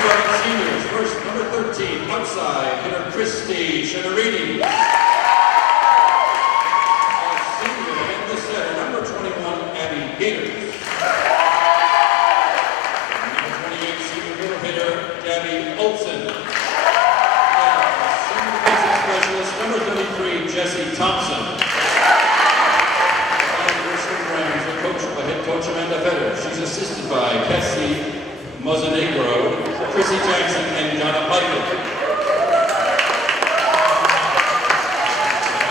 start seniors. First, number 13, outside hitter Christy Shinarini. Senior in the center, number 21, Abby Gators. Number 28, senior middle hitter Gabby Olson. And senior defensive specialist, number 33, Jessie Thompson. The head coach Amanda Fetter. She's assisted by Cassie Mozanegro, Chrissy Jackson, and Donna Piper.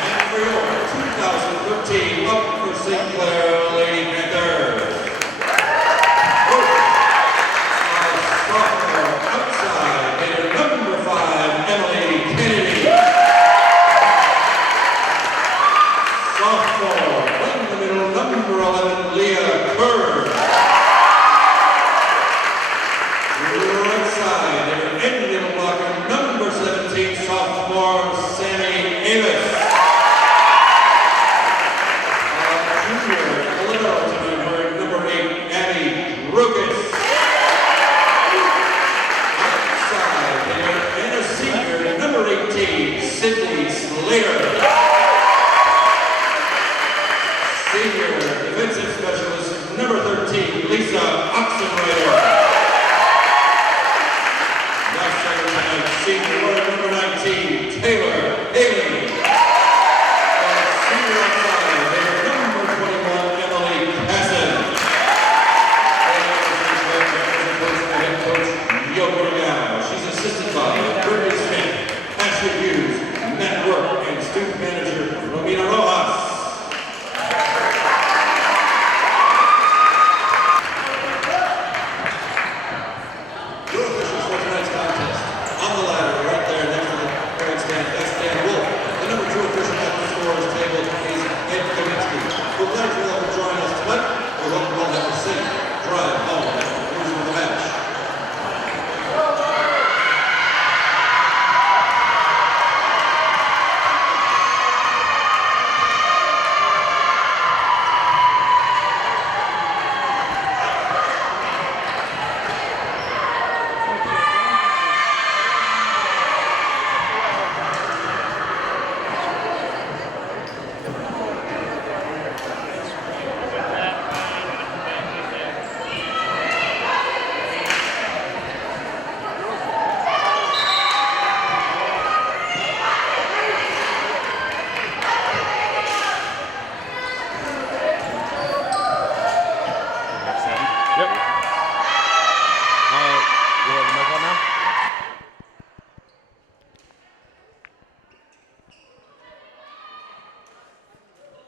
And for your 2013 up for St. Clair Lady Panthers. Sophomore outside hitter number 5, Emily Kennedy. Sophomore in the middle, number 11, Leah Kerr. Right side, their end middle blocker, number 17, sophomore Sammy Avis. Junior libero tonight, number 8, Abby Ruckus. Outside, and a senior, number 18, Sydney Slater. Senior defensive specialist, number 13, Lisa Oxenreiter. Last second tonight, senior warrior, number 19, Taylor Haley. And senior outside, hitter, number 21, Emily Casson. And head coach, Yoko Nagao. She's assisted by Brittany Smith, Ashley Hughes, Matt Work, and student manager, Romina Rojas.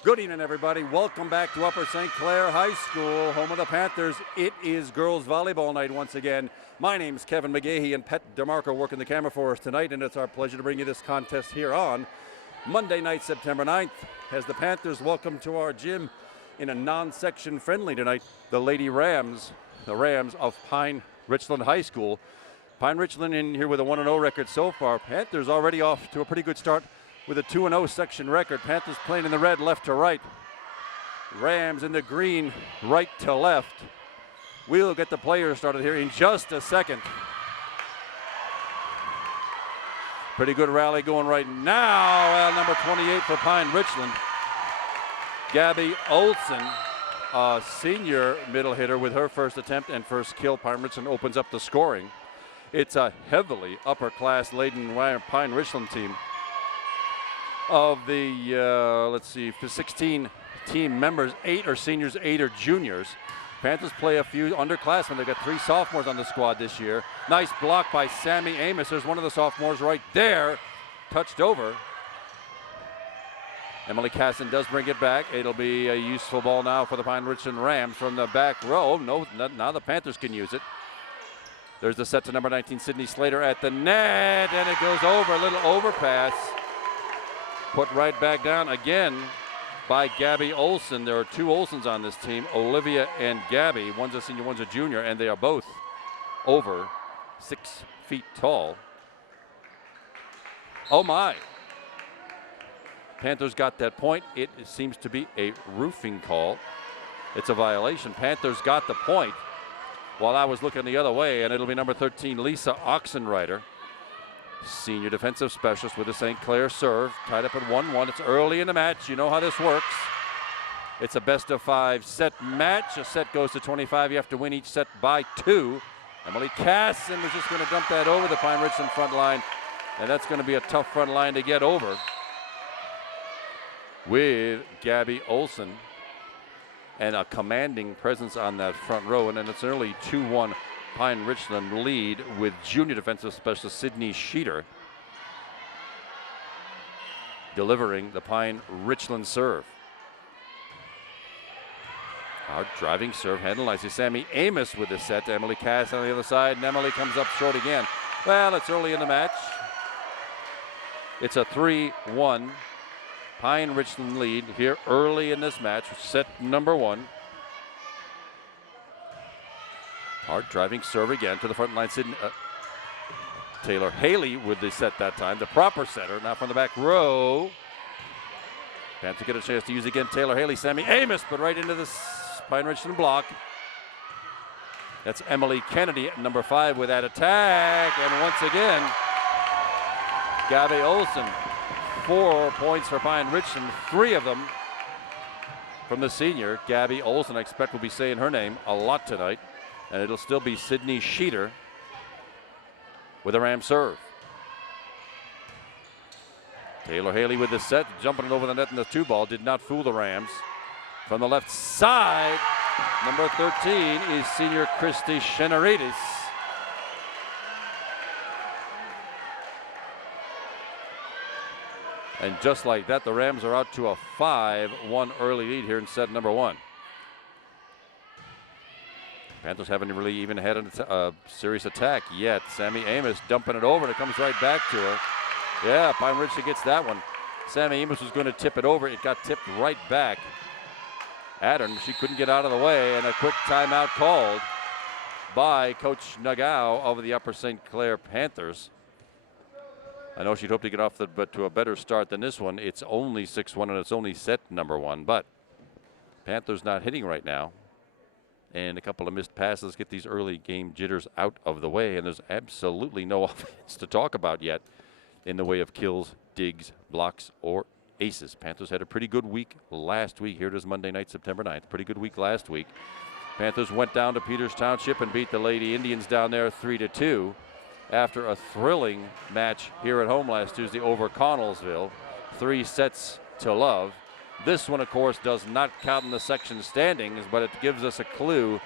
Good evening, everybody. Welcome back to Upper St. Clair High School, home of the Panthers. It is girls volleyball night once again. My name's Kevin McGahey and Pet DeMarco working the camera for us tonight, and it's our pleasure to bring you this contest here on Monday night, September 9th, as the Panthers welcome to our gym in a non-section friendly tonight, the Lady Rams, the Rams of Pine-Richland High School. Pine-Richland in here with a 1-0 record so far. Panthers already off to a pretty good start with a 2-0 section record. Panthers playing in the red left to right. Rams in the green right to left. We'll get the players started here in just a second. Pretty good rally going right now. Number 28 for Pine-Richland. Gabby Olson, a senior middle hitter with her first attempt and first kill. Pine-Richland opens up the scoring. It's a heavily upper class laden Pine-Richland team. Of the, let's see, for 16 team members, 8 are seniors, 8 are juniors. Panthers play a few underclassmen. They've got 3 sophomores on the squad this year. Nice block by Sammy Amos. There's one of the sophomores right there. Touched over. Emily Casson does bring it back. It'll be a useful ball now for the Pine-Richland Rams from the back row. No, now the Panthers can use it. There's the set to number 19, Sydney Slater at the net, and it goes over, a little overpass. Put right back down again by Gabby Olson. There are 2 Olsons on this team, Olivia and Gabby. One's a senior, one's a junior, and they are both over 6 feet tall. Oh my. Panthers got that point. It seems to be a roofing call. It's a violation. Panthers got the point. while I was looking the other way, and it'll be number 13, Lisa Oxenreiter, senior defensive specialist with the St. Clair serve, tied up at 1-1. It's early in the match. You know how this works. It's a best-of-5 set match. A set goes to 25. You have to win each set by 2. Emily Casson was just going to dump that over the Pine-Richland front line, and that's going to be a tough front line to get over with Gabby Olson and a commanding presence on that front row. And then it's an early 2-1 Pine-Richland lead with junior defensive specialist Sydney Sheeter delivering the Pine-Richland serve. Hard driving serve handled nicely. Sammy Amos with the set to Emily Cass on the other side, and Emily comes up short again. Well, it's early in the match. It's a 3-1 Pine-Richland lead here early in this match, set number 1. Hard driving serve again to the front line. Taylor Haley with the set that time, the proper setter. Now from the back row. Panthers get a chance to use again. Taylor Haley, Sammy Amos, but right into this Pine-Richland block. That's Emily Kennedy at number 5 with that attack. And once again, Gabby Olson, 4 points for Pine-Richland, 3 of them from the senior. Gabby Olson, I expect, will be saying her name a lot tonight. And it'll still be Sydney Sheeter with a Ram serve. Taylor Haley with the set, jumping it over the net in the 2-ball, did not fool the Rams. From the left side, number 13 is senior Christy Shenarides. And just like that, the Rams are out to a 5-1 early lead here in set number 1. Panthers haven't really even had a serious attack yet. Sammy Amos dumping it over, and it comes right back to her. Yeah, Pine-Richland gets that one. Sammy Amos was going to tip it over. It got tipped right back at her, and she couldn't get out of the way, and a quick timeout called by Coach Nagao of the Upper St. Clair Panthers. I know she'd hope to get off to a better start than this one. It's only 6-1, and it's only set number 1, but Panthers not hitting right now. And a couple of missed passes get these early game jitters out of the way, and there's absolutely no offense to talk about yet in the way of kills, digs, blocks, or aces. Panthers had a pretty good week last week. Here it is Monday night, September 9th. Pretty good week last week. Panthers went down to Peters Township and beat the Lady Indians down there 3-2 after a thrilling match here at home last Tuesday over Connellsville. 3-0. This one, of course, does not count in the section standings, but it gives us a clue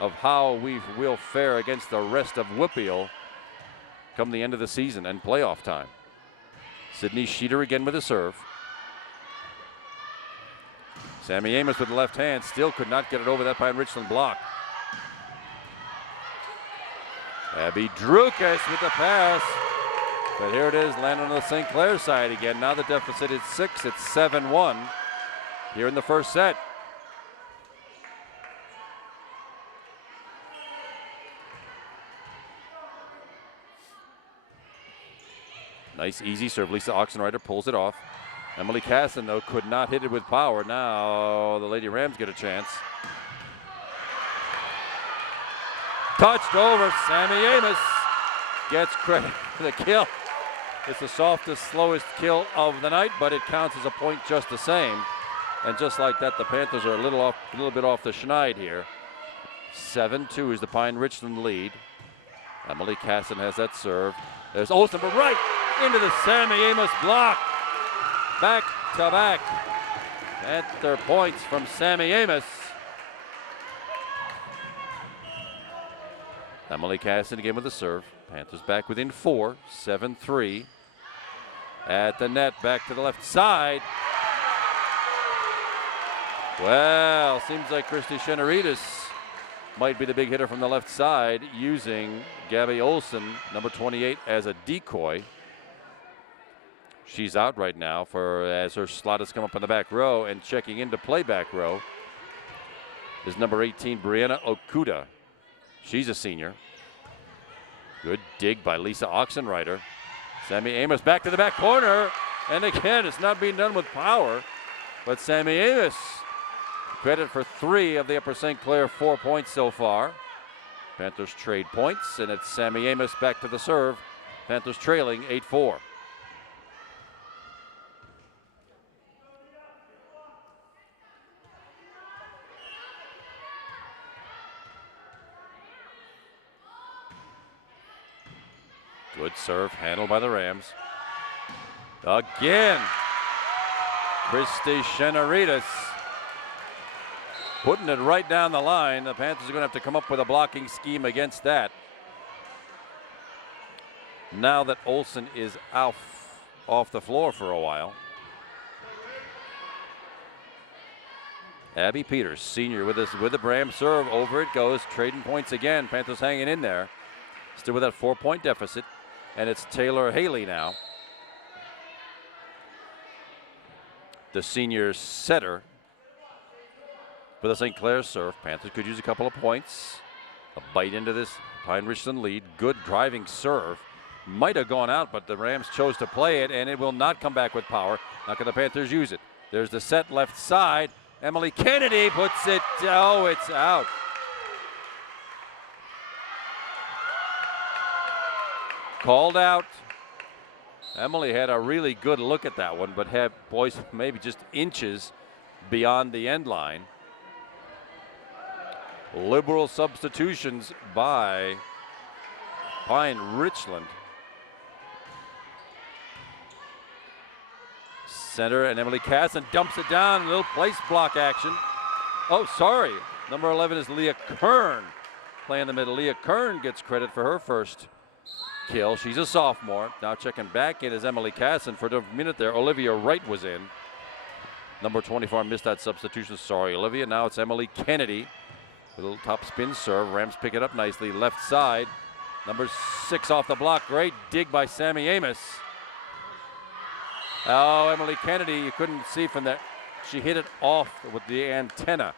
of how we will fare against the rest of Whippeal come the end of the season and playoff time. Sydney Sheeter again with a serve. Sammy Amos with the left hand still could not get it over that Pine-Richland block. Abby Drukas with the pass. But here it is, landing on the St. Clair side again. Now the deficit is 6. It's 7-1 here in the first set. Nice easy serve. Lisa Oxenreiter pulls it off. Emily Casson, though, could not hit it with power. Now the Lady Rams get a chance. Touched over. Sammy Amos gets credit for the kill. It's the softest, slowest kill of the night, but it counts as a point just the same. And just like that, the Panthers are a little bit off the schneid here. 7-2 is the Pine-Richland lead. Emily Casson has that serve. There's Olsen, but right into the Sammy Amos block. Back to back. Panther points from Sammy Amos. Emily Casson again with the serve. Panthers back within 4, 7-3. At the net, back to the left side. Well, seems like Christy Shenarides might be the big hitter from the left side, using Gabby Olson, number 28, as a decoy. She's out right now as her slot has come up in the back row, and checking into play back row is number 18, Brianna Okuda. She's a senior. Good dig by Lisa Oxenreiter. Sammy Amos back to the back corner, and again, it's not being done with power, but Sammy Amos, credit for 3 of the Upper St. Clair 4 points so far. Panthers trade points, and it's Sammy Amos back to the serve. Panthers trailing 8-4. Good serve, handled by the Rams. Again, Christy Shenaritas putting it right down the line. The Panthers are going to have to come up with a blocking scheme against that. Now that Olsen is off the floor for a while. Abby Peters, senior, with the Bram serve. Over it goes, trading points again. Panthers hanging in there. Still with that 4-point deficit. And it's Taylor Haley now, the senior setter for the St. Clair serve. Panthers could use a couple of points. A bite into this Pine-Richland lead. Good driving serve. Might have gone out, but the Rams chose to play it, and it will not come back with power. Not going the Panthers use it. There's the set left side. Emily Kennedy puts it, oh, it's out. Called out. Emily had a really good look at that one, but had boys maybe just inches beyond the end line. Liberal substitutions by Pine-Richland. Center, and Emily Casson dumps it down. A little place block action. Oh, sorry. Number 11 is Leah Kern playing the middle. Leah Kern gets credit for her first kill. She's a sophomore. Now checking back in is Emily Casson. For a minute there, Olivia Wright was in. Number 24 missed that substitution. Sorry, Olivia. Now it's Emily Kennedy with a little top spin serve. Rams pick it up nicely. Left side. Number 6 off the block. Great dig by Sammy Amos. Oh, Emily Kennedy, you couldn't see from that. She hit it off with the antenna.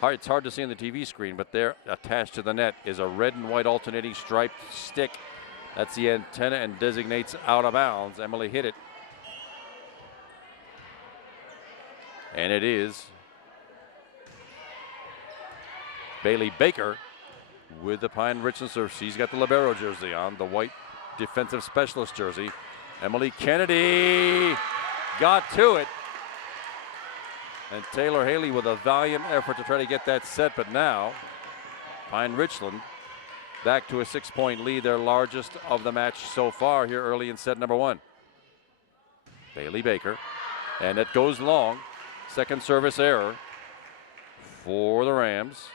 It's hard to see on the TV screen, but there attached to the net is a red and white alternating striped stick. That's the antenna and designates out of bounds. Emily hit it. And it is Bailey Baker with the Pine-Richland serve. She's got the libero jersey on, the white defensive specialist jersey. Emily Kennedy got to it. And Taylor Haley with a valiant effort to try to get that set, but now Pine-Richland back to a 6-point lead, their largest of the match so far here early in set number 1. Bailey Baker, and it goes long. Second service error for the Rams.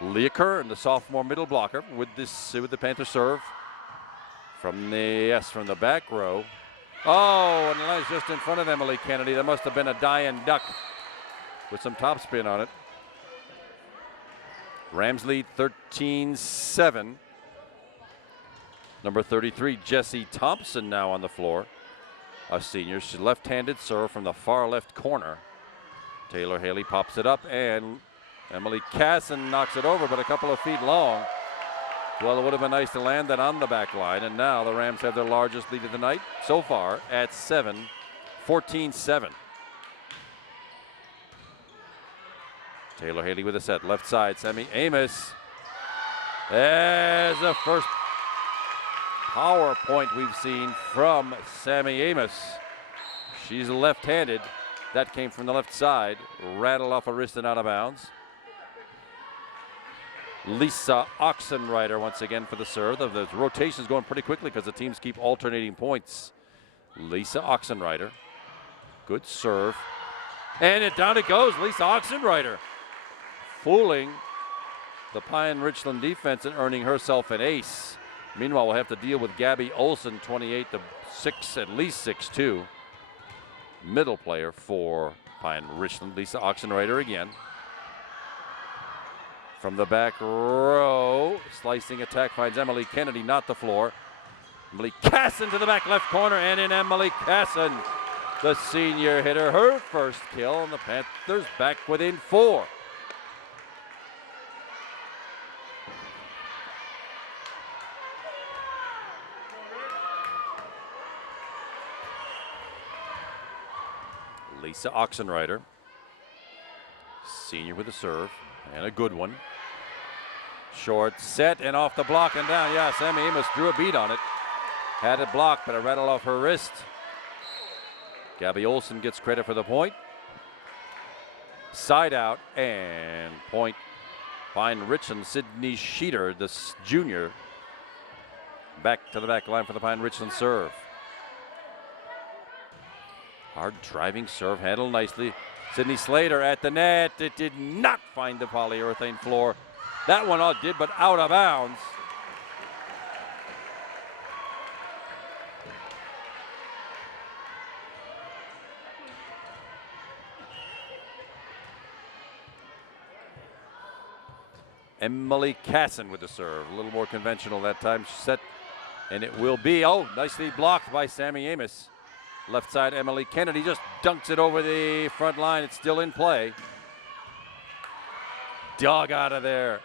Leah Kern, the sophomore middle blocker, with the Panther serve from the back row. Oh, and that's just in front of Emily Kennedy. That must have been a dying duck with some topspin on it. Rams lead 13-7. Number 33, Jessie Thompson, now on the floor. A senior. She's left-handed serve from the far left corner. Taylor Haley pops it up, and Emily Casson knocks it over, but a couple of feet long. Well, it would have been nice to land that on the back line, and now the Rams have their largest lead of the night so far at 7, 14-7. Taylor Haley with a set, left side, Sammy Amos. There's the first power point we've seen from Sammy Amos. She's left-handed. That came from the left side, rattled off a wrist and out of bounds. Lisa Oxenreiter once again for the serve. The rotation's going pretty quickly because the teams keep alternating points. Lisa Oxenreiter, good serve. And down it goes, Lisa Oxenreiter. Fooling the Pine-Richland defense and earning herself an ace. Meanwhile, we'll have to deal with Gabby Olsen, 28-6, at least 6'2". Middle player for Pine-Richland. Lisa Oxenreiter again. From the back row, slicing attack finds Emily Kennedy, not the floor. Emily Casson to the back left corner, and in Emily Casson, the senior hitter, her first kill, and the Panthers back within 4. Lisa Oxenreiter senior with a serve, and a good one. Short set and off the block and down. Yeah, Sammy Amos drew a beat on it. Had it blocked, but it rattled off her wrist. Gabby Olson gets credit for the point. Side out and point. Pine-Richland, Sydney Sheeter, the junior, back to the back line for the Pine-Richland serve. Hard driving serve, handled nicely. Sydney Slater at the net. It did not find the polyurethane floor. That one did, but out of bounds. Emily Casson with the serve. A little more conventional that time. Set, and it will be, nicely blocked by Sammy Amos. Left side, Emily Kennedy just dunks it over the front line. It's still in play. Dug out of there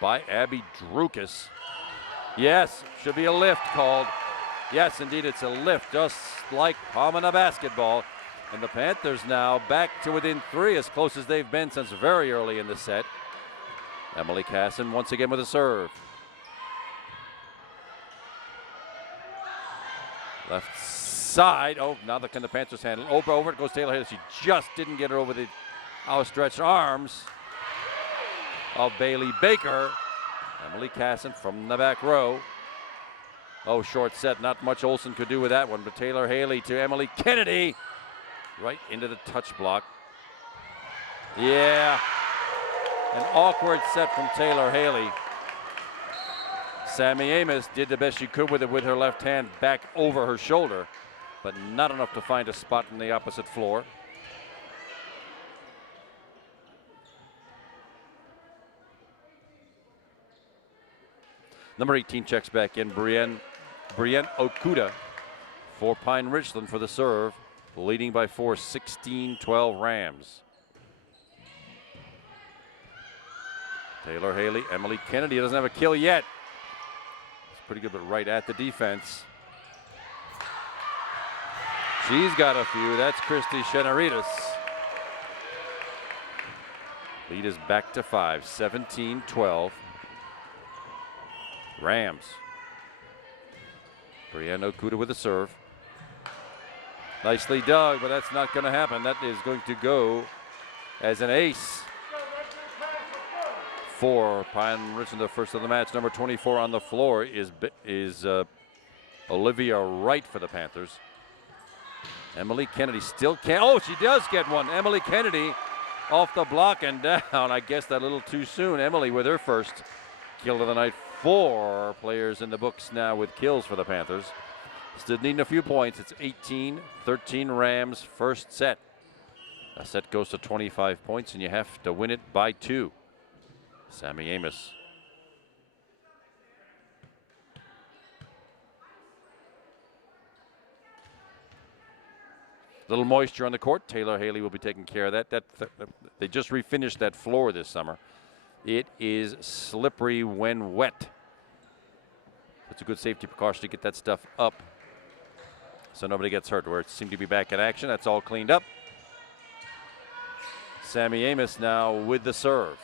by Abby Drukas. Yes, should be a lift called. Yes, indeed, it's a lift, just like Pomona basketball. And the Panthers now back to within 3, as close as they've been since very early in the set. Emily Casson once again with a serve. Left side. Now can the Panthers handle? Over it goes Taylor Haley. She just didn't get it over the outstretched arms of Bailey Baker. Emily Casson from the back row. Short set. Not much Olsen could do with that one, but Taylor Haley to Emily Kennedy. Right into the touch block. Yeah. An awkward set from Taylor Haley. Sammy Amos did the best she could with it with her left hand back over her shoulder, but not enough to find a spot in the opposite floor. Number 18 checks back in, Brienne Okuda for Pine-Richland for the serve, leading by 4, 16-12 Rams. Taylor Haley, Emily Kennedy doesn't have a kill yet. It's pretty good, but right at the defense. She's got a few. That's Christy Shenaritas. Lead is back to 5, 17-12. Rams. Brienne Okuda with a serve. Nicely dug, but that's not going to happen. That is going to go as an ace for Pine-Richland, the first of the match. Number 24 on the floor is Olivia Wright for the Panthers. Emily Kennedy still can't. She does get one. Emily Kennedy off the block and down. I guess that a little too soon. Emily with her first kill of the night. 4 players in the books now with kills for the Panthers. Still needing a few points. It's 18-13 Rams first set. A set goes to 25 points and you have to win it by 2. Sammy Amos. Little moisture on the court. Taylor Haley will be taking care of that. They just refinished that floor this summer. It is slippery when wet. It's a good safety precaution to get that stuff up so nobody gets hurt. Where it seemed to be back in action. That's all cleaned up. Sammy Amos now with the serve.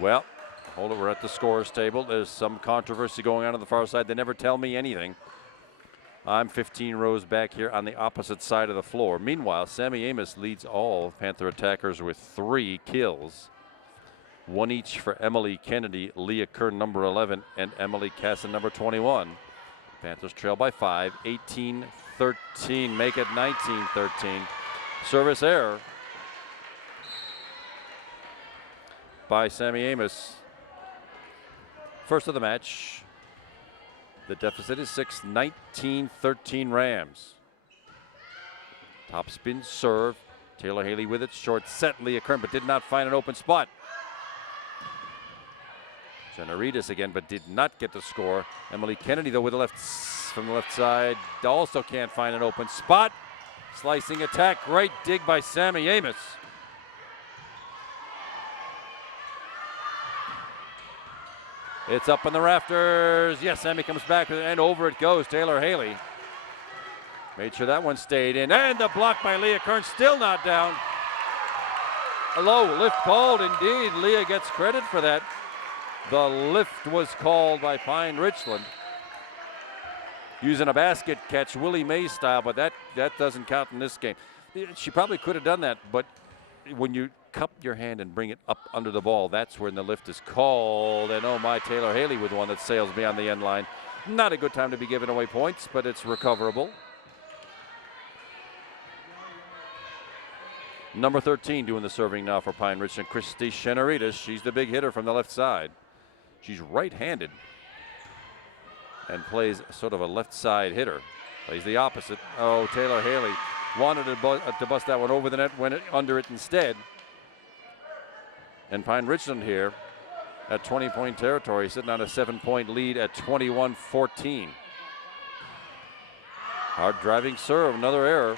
Well, hold it, we're at the scorer's table. There's some controversy going on the far side. They never tell me anything. I'm 15 rows back here on the opposite side of the floor. Meanwhile, Sammy Amos leads all Panther attackers with 3 kills. 1 each for Emily Kennedy, Leah Kern, number 11, and Emily Casson, number 21. Panthers trail by 5, 18-13, make it 19-13. Service error by Sammy Amos. First of the match. The deficit is 6, 19-13 Rams. Top spin serve. Taylor Haley with it. Short set. Leah Kern, but did not find an open spot. Shenaritas again, but did not get the score. Emily Kennedy, though, with the from the left side, also can't find an open spot. Slicing attack. Great dig by Sammy Amos. It's up in the rafters. Yes, Sammy comes back and over it goes. Taylor Haley. Made sure that one stayed in. And the block by Leah Kern, still not down. A low lift called indeed. Leah gets credit for that. The lift was called by Pine-Richland. Using a basket catch, Willie Mays style, but that doesn't count in this game. She probably could have done that, but when you cup your hand and bring it up under the ball, that's when the lift is called. And oh my, Taylor Haley with one that sails beyond the end line. Not a good time to be giving away points, but it's recoverable. Number 13 doing the serving now for Pine-Richland, Christy Shenaritas. She's the big hitter from the left side. She's right-handed and plays sort of a left side hitter. Plays the opposite. Oh, Taylor Haley wanted to bust that one over the net, went under it instead. And Pine-Richland here at 20-point territory, sitting on a 7-point lead at 21-14. Hard driving serve, another error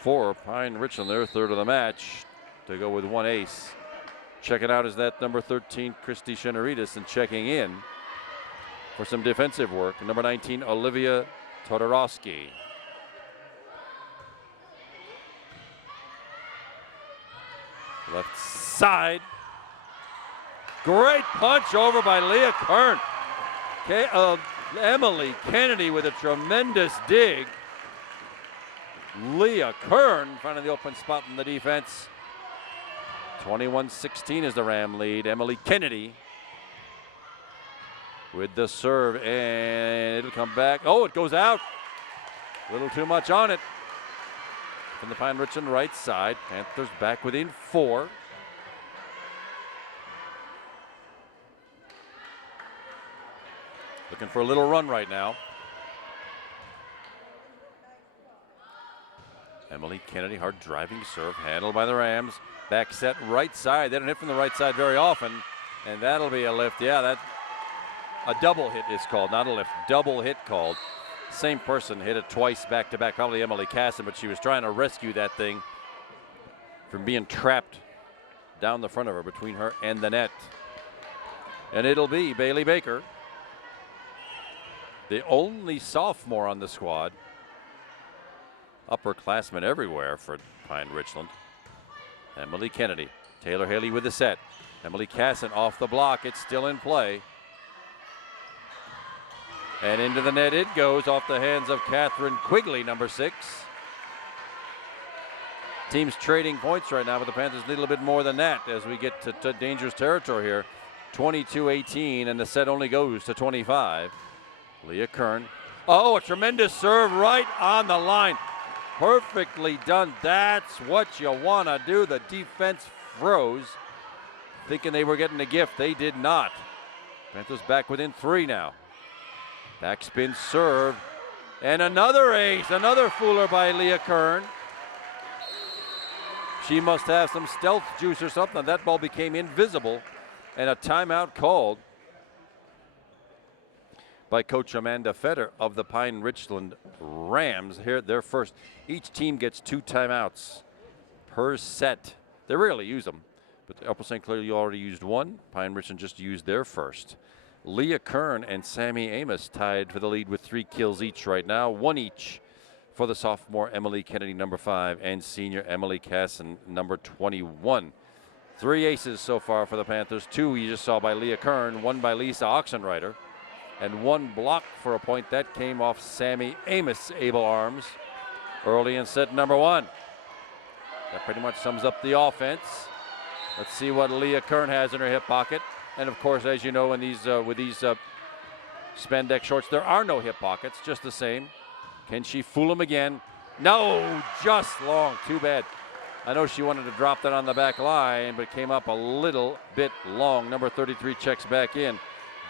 for Pine-Richland, their third of the match, to go with one ace. Checking out is that number 13, Christy Shenaritas, and checking in for some defensive work, number 19, Olivia Todorowski. Left side. Great punch over by Leah Kern. Emily Kennedy with a tremendous dig. Leah Kern finding the open spot in the defense. 21-16 is the Ram lead. Emily Kennedy with the serve, and it'll come back. Oh, it goes out. A little too much on it. From the Pine-Richland right side. Panthers back within 4. Looking for a little run right now. Emily Kennedy, hard driving serve, handled by the Rams. Back set right side. They don't hit from the right side very often, and that'll be a lift. Yeah, that a double hit is called, not a lift. Double hit called. Same person hit it twice back to back, probably Emily Casson, but she was trying to rescue that thing from being trapped down the front of her, between her and the net. And it'll be Bailey Baker, the only sophomore on the squad. Upperclassmen everywhere for Pine-Richland. Emily Kennedy, Taylor Haley with the set. Emily Casson off the block, it's still in play. And into the net it goes, off the hands of Catherine Quigley, number 6. Teams trading points right now, but the Panthers need a little bit more than that as we get to dangerous territory here. 22-18, and the set only goes to 25. Leah Kern. Oh, a tremendous serve right on the line. Perfectly done. That's what you want to do. The defense froze, thinking they were getting a gift. They did not. Panthers back within 3 now. Backspin serve. And another ace. Another fooler by Leah Kern. She must have some stealth juice or something. That ball became invisible. And a timeout called by Coach Amanda Fetter of the Pine-Richland Rams. Here, they're first. Each team gets 2 timeouts per set. They rarely use them, but Upper St. Clair, you already used 1. Pine-Richland just used their first. Leah Kern and Sammy Amos tied for the lead with 3 kills each right now. 1 each for the sophomore Emily Kennedy, number 5, and senior Emily Casson, number 21. 3 aces so far for the Panthers. 2 you just saw by Leah Kern, 1 by Lisa Oxenreiter, and 1 block for a point that came off Sammy Amos' able arms early in set number 1. That pretty much sums up the offense. Let's see what Leah Kern has in her hip pocket. And of course, as you know, in these with these spandex shorts, there are no hip pockets, just the same. Can she fool him again? No, just long, too bad. I know she wanted to drop that on the back line, but it came up a little bit long. Number 33 checks back in.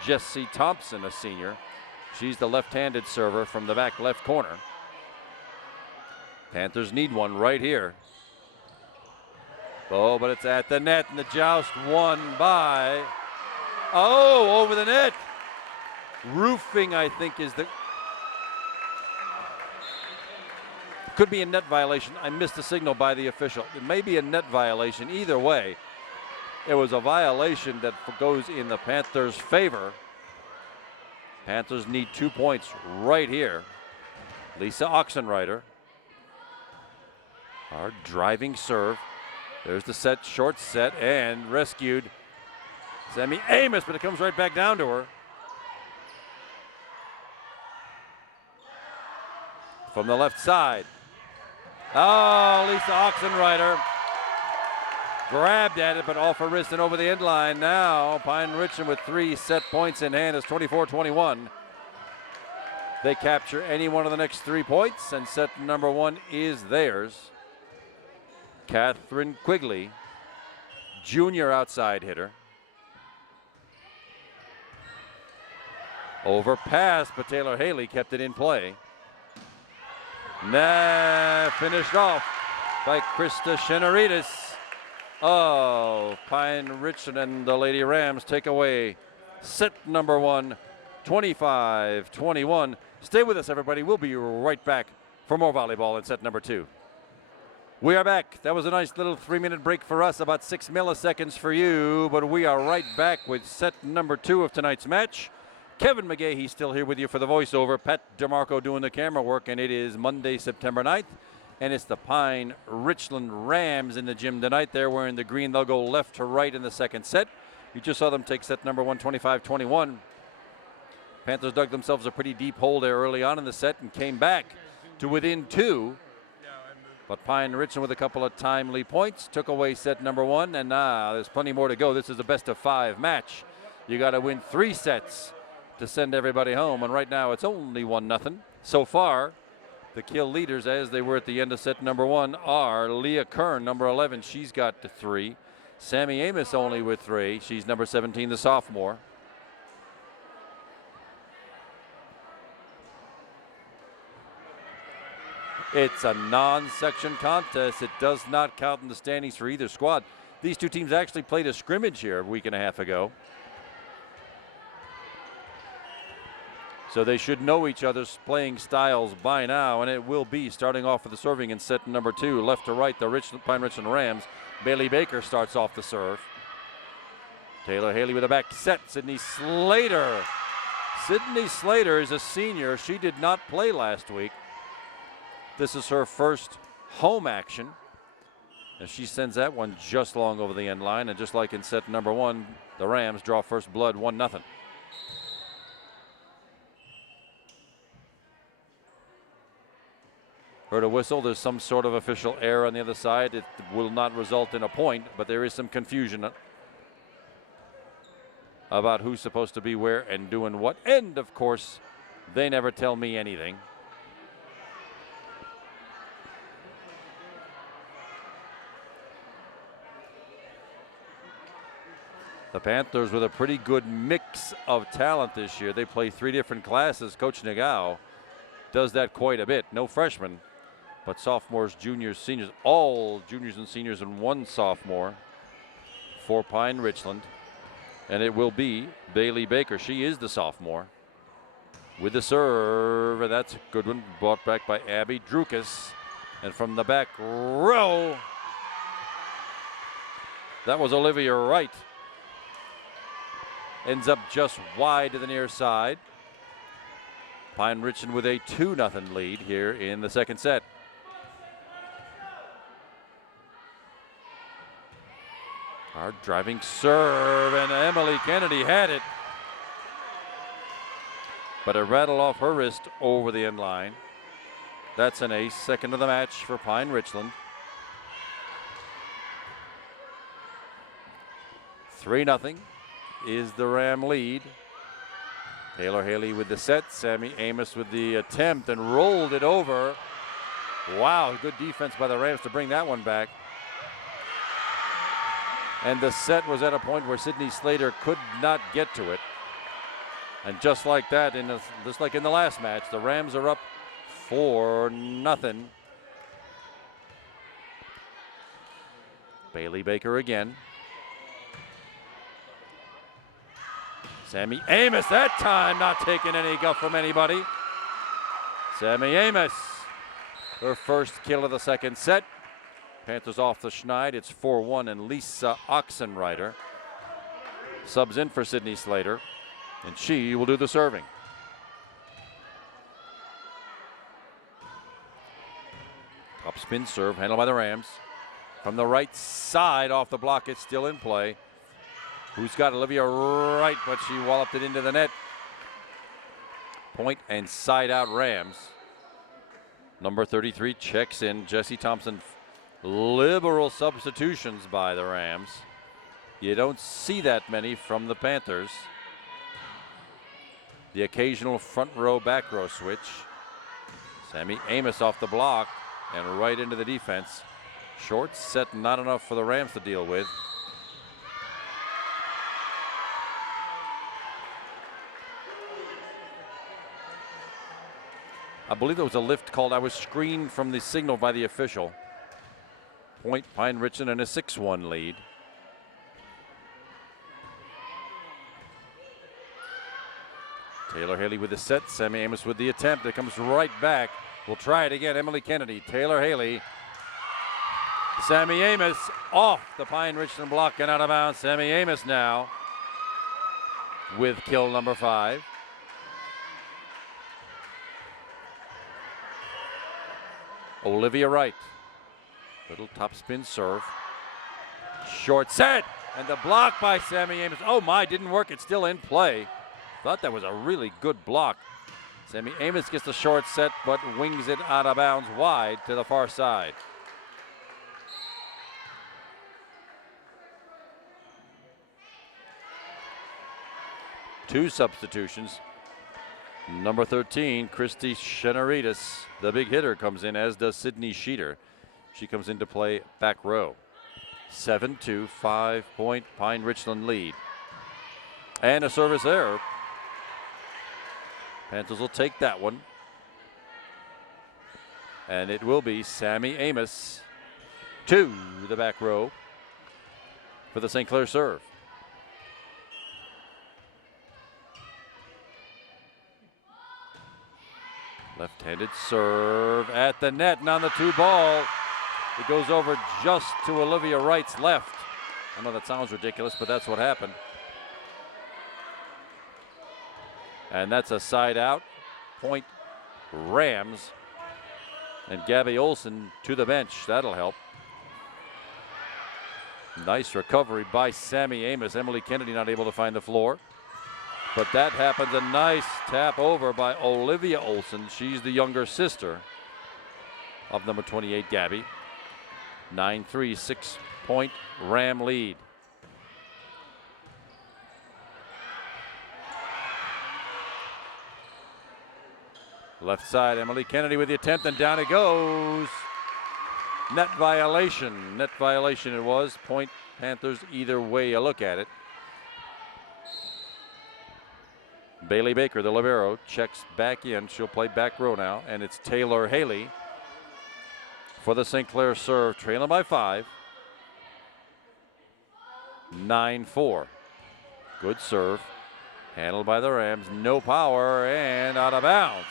Jessie Thompson, a senior. She's the left-handed server from the back left corner. Panthers need one right here. Oh, but it's at the net, and the joust won by, oh, over the net. Roofing, I think, is the, could be a net violation. I missed the signal by the official. It may be a net violation. Either way, it was a violation that goes in the Panthers' favor. Panthers need 2 points right here. Lisa Oxenreiter. Hard driving serve. There's the set, short set, and rescued. Sammy Amos, but it comes right back down to her. From the left side. Oh, Lisa Oxenreiter grabbed at it, but off her wrist and over the end line. Now, Pine-Richland with 3 set points in hand is 24-21. They capture any one of the next 3 points, and set number 1 is theirs. Catherine Quigley, junior outside hitter. Overpass, but Taylor Haley kept it in play. Finished off by Krista Shenarides. Oh, Pine-Richland and the Lady Rams take away set number 1, 25-21. Stay with us, everybody. We'll be right back for more volleyball in set number 2. We are back. That was a nice little 3-minute break for us, about 6 milliseconds for you, but we are right back with set number 2 of tonight's match. Kevin McGahey still here with you for the voiceover. Pat DeMarco doing the camera work, and it is Monday, September 9th, and it's the Pine-Richland Rams in the gym tonight. They're wearing the green. They'll go left to right in the second set. You just saw them take set number 1, 25-21. Panthers dug themselves a pretty deep hole there early on in the set and came back to within 2. But Pine-Richland with a couple of timely points took away set number 1, and there's plenty more to go. This is a best-of-5 match. You got to win 3 sets to send everybody home, and right now it's only 1-0. So far, the kill leaders, as they were at the end of set number 1, are Leah Kern, number 11. She's got 3. Sammy Amos only with 3. She's number 17, the sophomore. It's a non-section contest. It does not count in the standings for either squad. These two teams actually played a scrimmage here a week and a half ago. So they should know each other's playing styles by now, and it will be starting off with the serving in set number 2. Left to right, the Pine-Richland Rams. Bailey Baker starts off the serve. Taylor Haley with a back set. Sydney Slater. Sydney Slater is a senior. She did not play last week. This is her first home action. And she sends that one just long over the end line. And just like in set number 1, the Rams draw first blood 1-0. Heard a whistle. There's some sort of official error on the other side. It will not result in a point, but there is some confusion about who's supposed to be where and doing what. And, of course, they never tell me anything. The Panthers with a pretty good mix of talent this year. They play 3 different classes. Coach Nagao does that quite a bit. No freshmen, but sophomores, juniors, seniors, all juniors and seniors and 1 sophomore for Pine-Richland. And it will be Bailey Baker. She is the sophomore with the serve. And that's a good one, brought back by Abby Drukas. And from the back row, that was Olivia Wright. Ends up just wide to the near side. Pine-Richland with a 2-0 lead here in the second set. Hard driving serve, and Emily Kennedy had it. But it rattled off her wrist over the end line. That's an ace, second of the match for Pine-Richland. 3-0 is the Ram lead. Taylor Haley with the set, Sammy Amos with the attempt, and rolled it over. Wow, good defense by the Rams to bring that one back. And the set was at a point where Sydney Slater could not get to it. And just like that, just like in the last match, the Rams are up 4-0. Bailey Baker again. Sammy Amos, that time not taking any guff from anybody. Sammy Amos, her first kill of the second set. Panthers off the schneid. It's 4-1, and Lisa Oxenreiter subs in for Sydney Slater, and she will do the serving. top spin serve handled by the Rams. From the right side off the block, it's still in play. Who's got Olivia Wright, but she walloped it into the net. Point and side out Rams. Number 33 checks in. Jesse Thompson. Liberal substitutions by the Rams. You don't see that many from the Panthers. The occasional front row, back row switch. Sammy Amos off the block and right into the defense. Short set, not enough for the Rams to deal with. I believe there was a lift called. I was screened from the signal by the official. Point Pine-Richland in a 6-1 lead. Taylor Haley with the set. Sammy Amos with the attempt. It comes right back. We'll try it again. Emily Kennedy. Taylor Haley. Sammy Amos off the Pine-Richland block and out of bounds. Sammy Amos now with kill number 5. Olivia Wright. Little top spin serve. Short set. And the block by Sammy Amos. Oh my, didn't work. It's still in play. Thought that was a really good block. Sammy Amos gets the short set, but wings it out of bounds wide to the far side. Two substitutions. Number 13, Christy Shenaritas, the big hitter, comes in, as does Sydney Sheeter. She comes in to play back row. 7-2, 5-point Pine-Richland lead. And a service error. Panthers will take that one. And it will be Sammy Amos to the back row for the St. Clair serve. Left-handed serve at the net and on the 2-ball. It goes over just to Olivia Wright's left. I know that sounds ridiculous, but that's what happened. And that's a side out. Point Rams. And Gabby Olson to the bench. That'll help. Nice recovery by Sammy Amos. Emily Kennedy not able to find the floor. But that happens. A nice tap over by Olivia Olson. She's the younger sister of number 28, Gabby. 9-3, 6-point Ram lead. Left side, Emily Kennedy with the attempt, and down it goes. Net violation. Net violation it was. Point Panthers either way you look at it. Bailey Baker, the libero, checks back in. She'll play back row now, and it's Taylor Haley for the St. Clair serve, trailing by 5. 9-4. Good serve. Handled by the Rams. No power and out of bounds.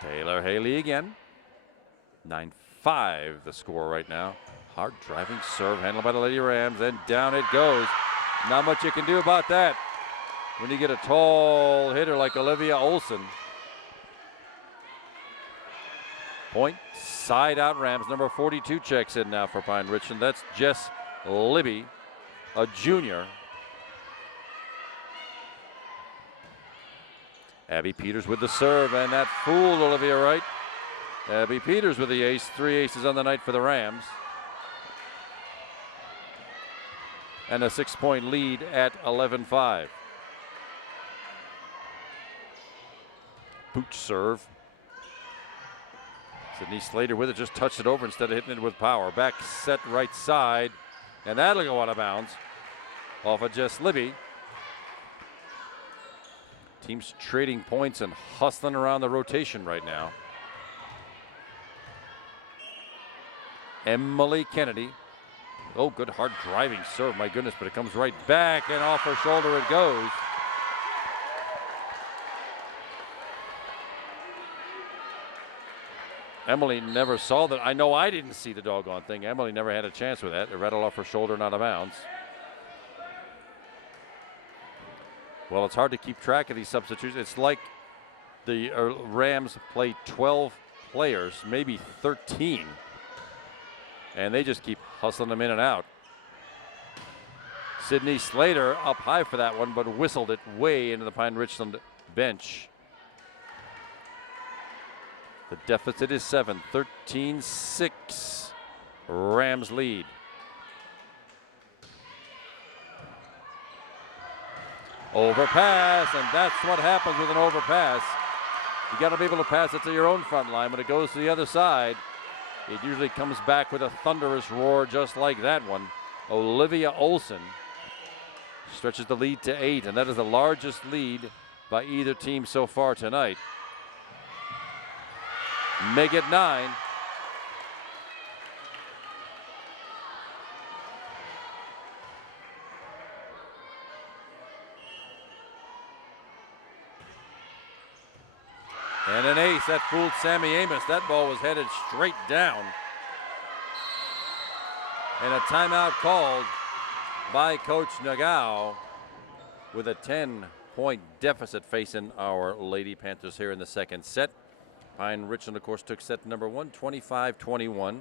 Taylor Haley again. 9-5 the score right now. Hard driving serve handled by the Lady Rams, and down it goes. Not much you can do about that when you get a tall hitter like Olivia Olson. Point side out Rams. Number 42 checks in now for Pine-Richland. That's Jess Libby, a junior. Abby Peters with the serve, and that fooled Olivia Wright. Abby Peters with the ace. 3 aces on the night for the Rams. And a 6-point lead at 11-5. Pooch serve. Sydney Slater with it, just touched it over instead of hitting it with power. Back set right side, and that'll go out of bounds off of Jess Libby. Teams trading points and hustling around the rotation right now. Emily Kennedy. Oh, good hard driving serve, my goodness, but it comes right back and off her shoulder it goes. Emily never saw that. I know I didn't see the doggone thing. Emily never had a chance with that. It rattled off her shoulder and out of bounds. Well, it's hard to keep track of these substitutes. It's like the Rams play 12 players, maybe 13, and they just keep hustling them in and out. Sydney Slater up high for that one, but whistled it way into the Pine-Richland bench. The deficit is 7, 13-6. Rams lead. Overpass, and that's what happens with an overpass. You got to be able to pass it to your own front line. When it goes to the other side, it usually comes back with a thunderous roar just like that one. Olivia Olson stretches the lead to 8, and that is the largest lead by either team so far tonight. Make it 9. And an ace. That fooled Sammy Amos. That ball was headed straight down. And a timeout called by Coach Nagao with a 10-point deficit facing our Lady Panthers here in the second set. Pine-Richland, of course, took set number 1, 25-21.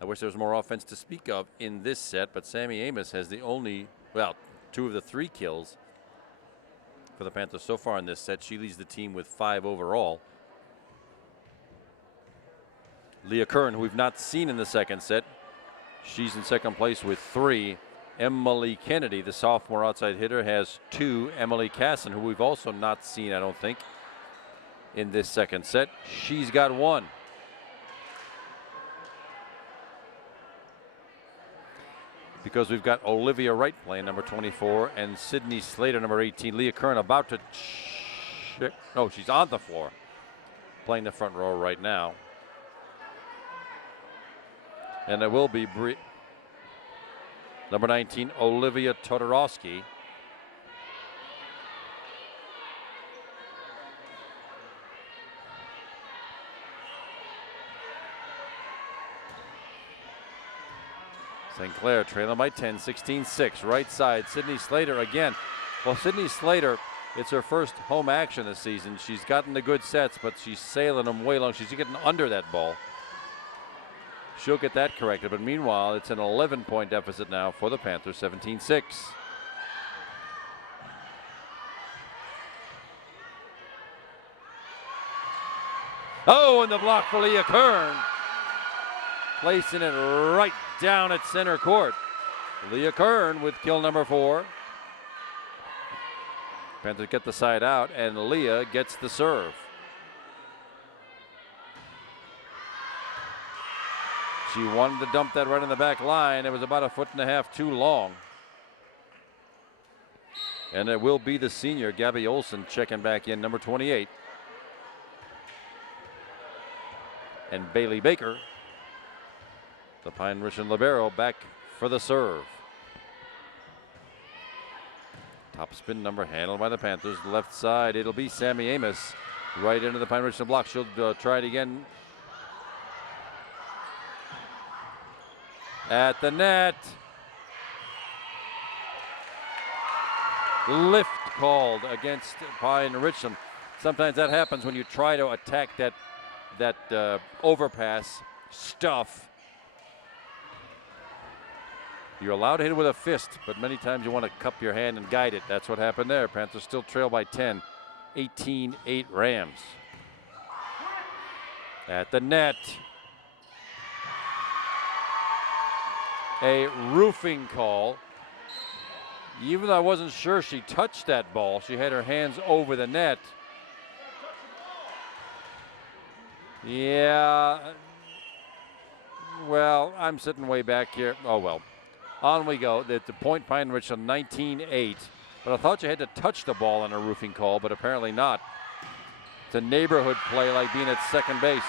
I wish there was more offense to speak of in this set, but Sammy Amos has the only, well, 2 of the 3 kills for the Panthers so far in this set. She leads the team with 5 overall. Leah Kern, who we've not seen in the second set, she's in second place with 3. Emily Kennedy, the sophomore outside hitter, has 2. Emily Casson, who we've also not seen, I don't think, in this second set, she's got 1. Because we've got Olivia Wright playing number 24 and Sydney Slater number 18. Leah Kern about to check. No, she's on the floor playing the front row right now. And it will be number 19, Olivia Todorowski. St. Clair trailing by 10, 16-6. Right side, Sydney Slater again. Well, Sydney Slater, it's her first home action this season. She's gotten the good sets, but she's sailing them way long. She's getting under that ball. She'll get that corrected, but meanwhile, it's an 11-point deficit now for the Panthers, 17-6. Oh, and the block for Leah Kern. Placing it right down at center court. Leah Kern with kill number 4. Panthers get the side out, and Leah gets the serve. She wanted to dump that right in the back line. It was about 1.5 feet too long. And it will be the senior, Gabby Olson, checking back in, number 28. And Bailey Baker, the Pine-Richland libero, back for the serve. Top spin number handled by the Panthers. Left side, it'll be Sammy Amos right into the Pine-Richland block. She'll try it again. At the net. Lift called against Pine-Richland. Sometimes that happens when you try to attack that overpass stuff. You're allowed to hit it with a fist, but many times you want to cup your hand and guide it. That's what happened there. Panthers still trail by 10, 18-8 Rams. At the net. A roofing call. Even though I wasn't sure she touched that ball, she had her hands over the net. Yeah. Well, I'm sitting way back here. Oh, well. On we go. The point Pine-Richland 19-8. But I thought you had to touch the ball on a roofing call, but apparently not. It's a neighborhood play like being at second base.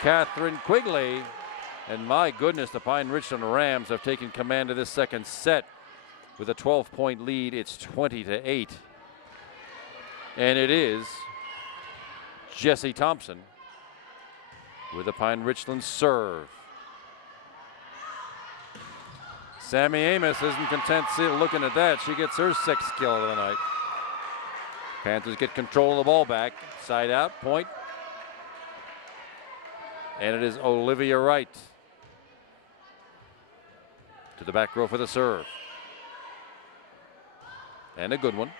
Catherine Quigley. And my goodness, the Pine-Richland Rams have taken command of this second set. With a 12-point lead, it's 20-8. And it is Jessie Thompson with a Pine-Richland serve. Sammy Amos isn't content looking at that. She gets her 6th kill of the night. Panthers get control of the ball back. Side out, point. And it is Olivia Wright to the back row for the serve. And a good one.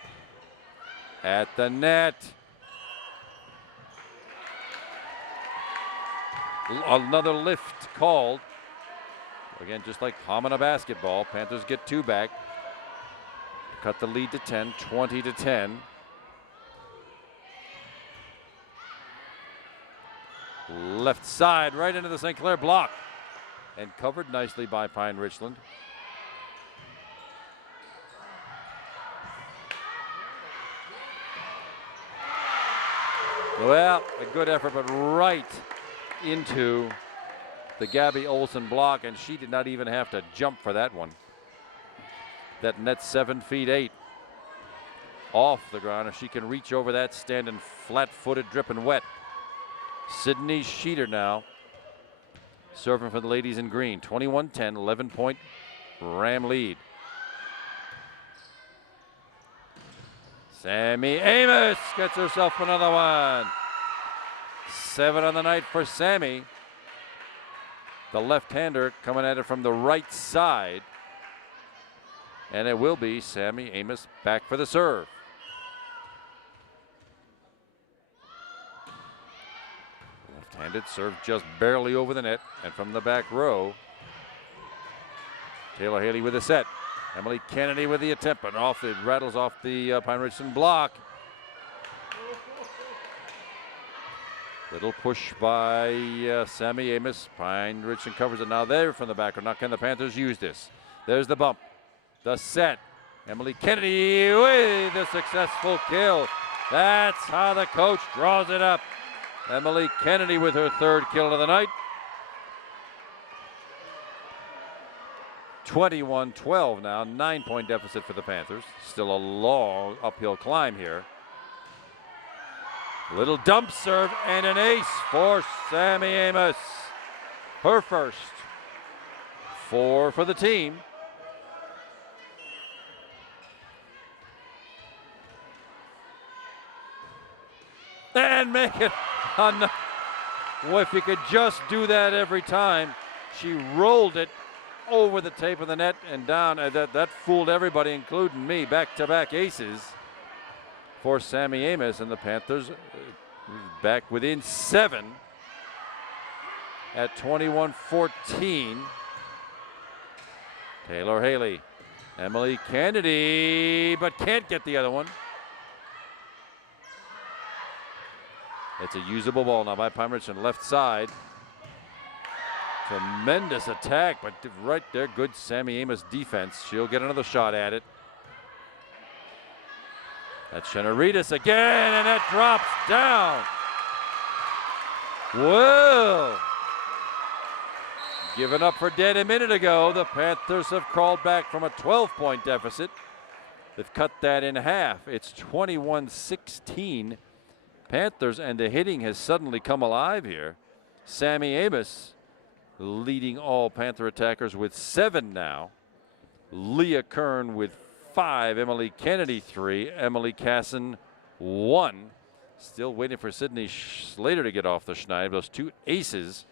At the net. Another lift called. Again, just like Hamina basketball, Panthers get 2 back. Cut the lead to 10, 20-10. Left side, right into the St. Clair block. And covered nicely by Pine-Richland. Well, a good effort, but right into the Gabby Olsen block, and she did not even have to jump for that one. That net's 7 feet 8 off the ground. If she can reach over that, standing flat-footed, dripping wet. Sydney Sheeter now serving for the ladies in green. 21-10, 11-point Ram lead. Sammy Amos gets herself another one. 7 on the night for Sammy. The left-hander coming at it from the right side. And it will be Sammy Amos back for the serve. Left-handed serve just barely over the net. And from the back row, Taylor Haley with a set. Emily Kennedy with the attempt, but it rattles off the Pine-Richland block. Little push by Sammy Amos. Pine-Richland covers it now there from the back. Now can the Panthers use this? There's the bump. The set. Emily Kennedy with the successful kill. That's how the coach draws it up. Emily Kennedy with her 3rd kill of the night. 21-12 now, 9-point deficit for the Panthers. Still a long uphill climb here. Little dump serve and an ace for Sammy Amos. Her first. 4 for the team. And make it. Well, if you could just do that every time. She rolled it over the tape of the net and down. That fooled everybody, including me. Back-to-back aces for Sammy Amos, and the Panthers back within 7 at 21-14. Taylor Haley, Emily Kennedy, but can't get the other one. It's a usable ball now by Pine-Richland, left side. Tremendous attack, but right there, good Sammy Amos defense. She'll get another shot at it. That's Shenaritas again, and that drops down. Whoa! Given up for dead a minute ago, the Panthers have crawled back from a 12-point deficit. They've cut that in half. It's 21-16 Panthers, and the hitting has suddenly come alive here. Sammy Amos leading all Panther attackers with 7 now. Leah Kern with 5, Emily Kennedy 3, Emily Casson 1. Still waiting for Sydney Slater to get off the schneid. Those 2 aces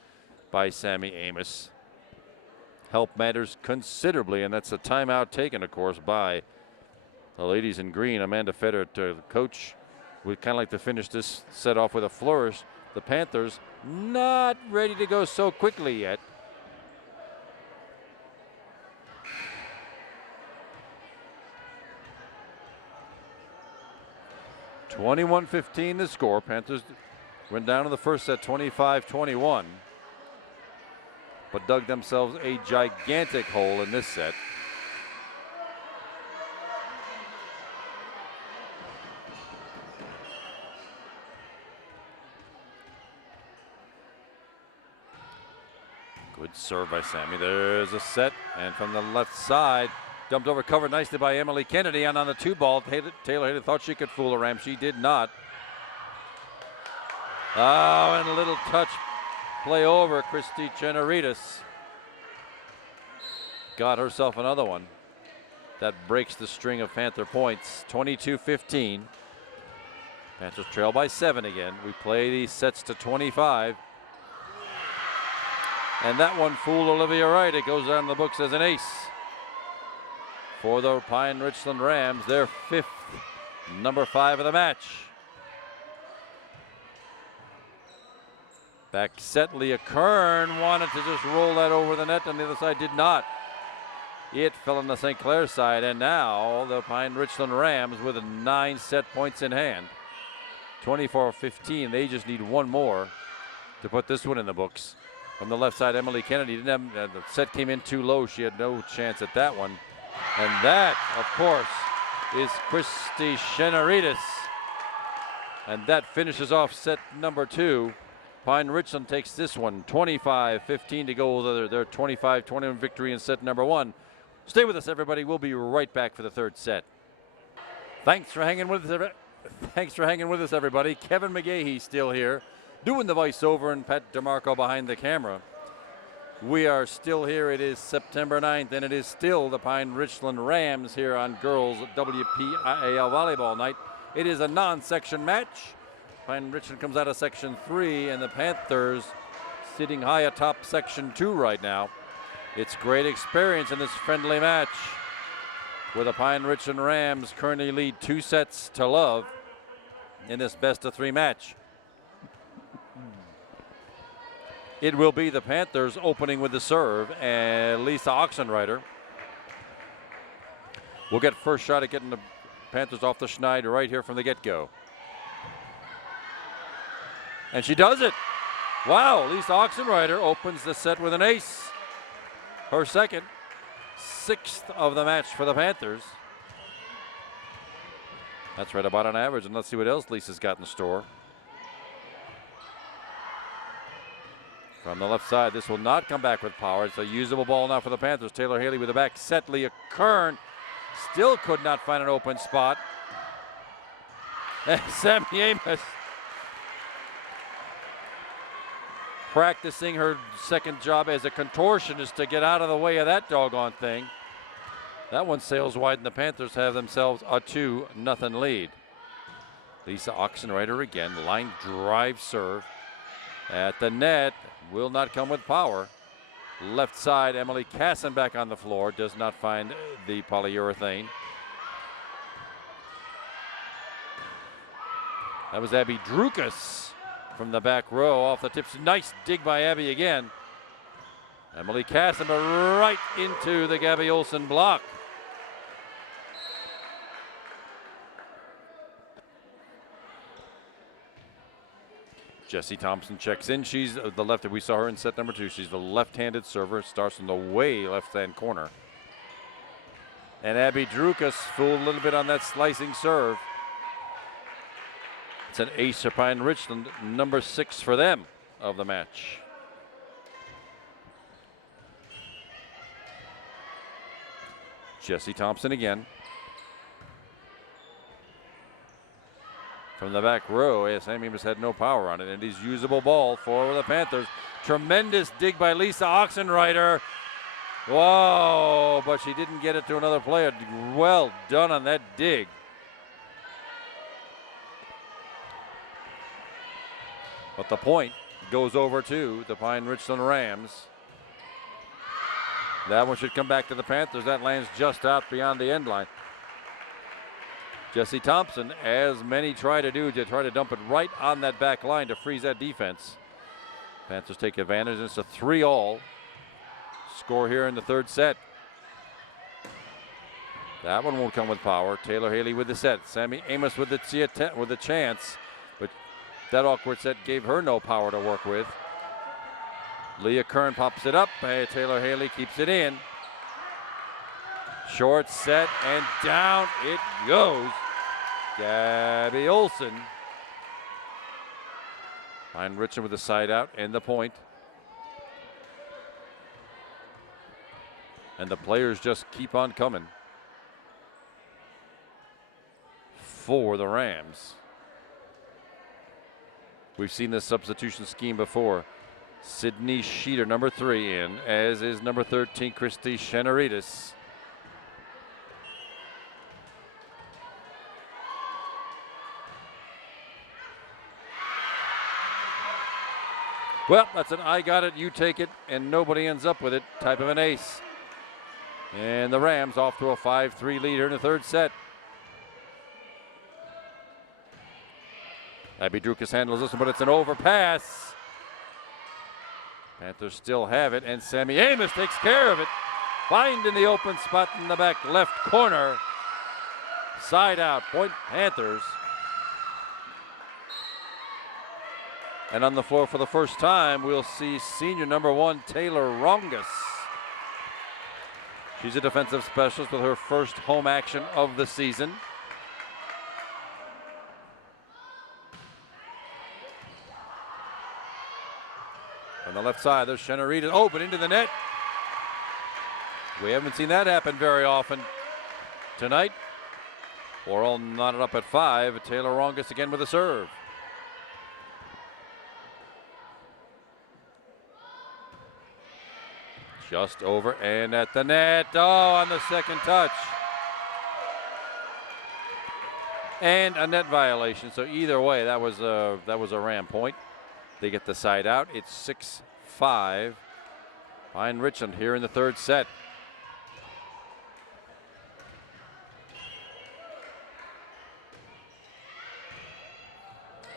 by Sammy Amos help matters considerably, and that's a timeout taken, of course, by the ladies in green. Amanda Feder, to the coach, would kind of like to finish this set off with a flourish. The Panthers not ready to go so quickly yet. (21-15) the score. Panthers went down in the first set 25-21, but dug themselves a gigantic hole in this set. Good serve by Sammy. There's a set, and from the left side, dumped over, covered nicely by Emily Kennedy, and on the 2 ball, Taylor Haley thought she could fool a Ram. She did not. Oh, and a little touch play over Christy Chenaritas. got herself another one. That breaks the string of Panther points. 22-15. Panthers trail by 7 again. We play these sets to 25. And that one fooled Olivia Wright. It goes down in the books as an ace for the Pine-Richland Rams, their 5th, number 5 of the match. Back set, Leah Kern wanted to just roll that over the net, on the other side did not. It fell on the St. Clair side, and now the Pine-Richland Rams with 9 set points in hand. 24-15, they just need one more to put this one in the books. From the left side, Emily Kennedy didn't have, the set came in too low. She had no chance at that one. And that, of course, is Christy Shenaritas. And that finishes off set number 2. Pine-Richland takes this one, 25-15 to go. Their 25-21 victory in set number 1. Stay with us, everybody. We'll be right back for the 3rd set. Thanks for hanging with us, everybody. Kevin McGahey still here, doing the voiceover, and Pat DeMarco behind the camera. We are still here. It is September 9th, and it is still the Pine-Richland Rams here on Girls WPIAL Volleyball Night. It is a non-section match. Pine-Richland comes out of Section 3, and the Panthers sitting high atop Section 2 right now. It's great experience in this friendly match, where the Pine-Richland Rams currently lead 2 sets to love in this best-of-3 match. It will be the Panthers opening with the serve, and Lisa Oxenreiter will get first shot at getting the Panthers off the schneid right here from the get-go. And she does it. Wow, Lisa Oxenreiter opens the set with an ace. Her second, 6th of the match for the Panthers. That's right about on average, and let's see what else Lisa's got in store. From the left side, this will not come back with power. It's a usable ball now for the Panthers. Taylor Haley with the back set. Leah Kern still could not find an open spot. And Sammy Amos practicing her second job as a contortionist to get out of the way of that doggone thing. That one sails wide, and the Panthers have themselves a 2-0 lead. Lisa Oxenreiter again, line drive serve at the net, will not come with power. Left side, Emily Casson back on the floor, does not find the polyurethane. That was Abby Drukas from the back row off the tips. Nice dig by Abby again. Emily Casson right into the Gabby Olsen block. Jessie Thompson checks in. She's the left. We saw her in set number 2. She's the left-handed server. Starts from the way left-hand corner. And Abby Drukas fooled a little bit on that slicing serve. It's an ace for Pine-Richland, number 6 for them of the match. Jessie Thompson again. From the back row, Sammy Amos had no power on it, and it is usable ball for the Panthers. Tremendous dig by Lisa Oxenreiter. Whoa, but she didn't get it to another player. Well done on that dig. But the point goes over to the Pine-Richland Rams. That one should come back to the Panthers. That lands just out beyond the end line. Jessie Thompson, as many try to do, to try to dump it right on that back line to freeze that defense. Panthers take advantage. It's a 3-all score here in the 3rd set. That one won't come with power. Taylor Haley with the set. Sammy Amos with the chance, but that awkward set gave her no power to work with. Leah Kern pops it up. Taylor Haley keeps it in. Short set, and down it goes. Gabby Olsen. Pine-Richland with the side out and the point. And the players just keep on coming for the Rams. We've seen this substitution scheme before. Sydney Sheeter, number 3, in, as is number 13, Christy Shenaritas. Well, that's an I got it, you take it, and nobody ends up with it type of an ace. And the Rams off to a 5-3 lead here in the third set. Abby Drukas handles this one, but it's an overpass. Panthers still have it, and Sammy Amos takes care of it. Finding the open spot in the back left corner. Side out, point Panthers. And on the floor for the first time, we'll see senior number 1, Taylor Rongus. She's a defensive specialist with her first home action of the season. On the left side, there's Shenaritas. Oh, but into the net. We haven't seen that happen very often tonight. We're all knotted up at 5. Taylor Rongus again with a serve. Just over and at the net. Oh, on the second touch. And a net violation. So either way, that was a Ram point. They get the side out. It's 6-5. Pine-Richland here in the third set.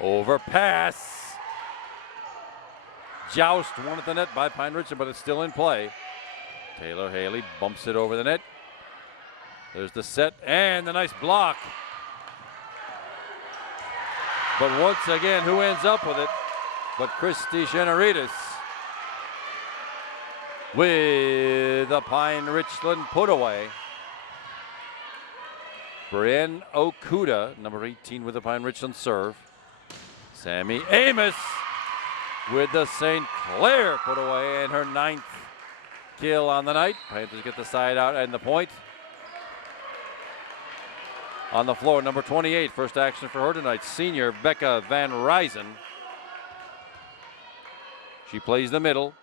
Overpass. Joust, one at the net by Pine-Richland, but it's still in play. Taylor Haley bumps it over the net. There's the set and the nice block. But once again, who ends up with it but Christy Shenaritas with a Pine-Richland put away. Brienne Okuda, number 18, with the Pine-Richland serve. Sammy Amos with the St. Clair put away, and her 9th kill on the night. Panthers get the side out and the point. On the floor, number 28, first action for her tonight, senior Becca Van Ryzen. She plays the middle.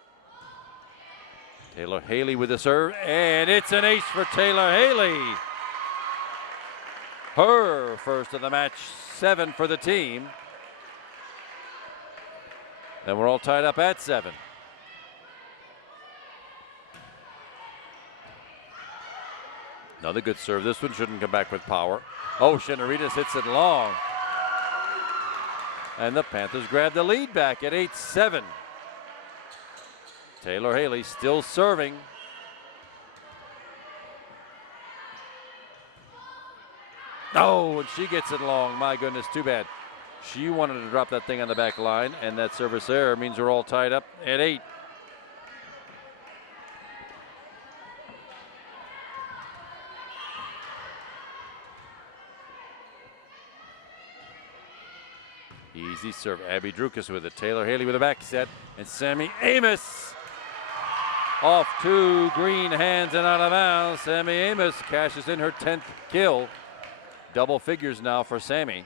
Taylor Haley with the serve, and it's an ace for Taylor Haley. Her first of the match, 7 for the team. And we're all tied up at 7. Another good serve. This one shouldn't come back with power. Oh, Shenaritas hits it long. And the Panthers grab the lead back at 8-7. Taylor Haley still serving. Oh, and she gets it long. My goodness, too bad. She wanted to drop that thing on the back line, and that service error means we're all tied up at 8. Easy serve. Abby Drukas with it. Taylor Haley with a back set, and Sammy Amos off 2 green hands and out of bounds. Sammy Amos cashes in her 10th kill. Double figures now for Sammy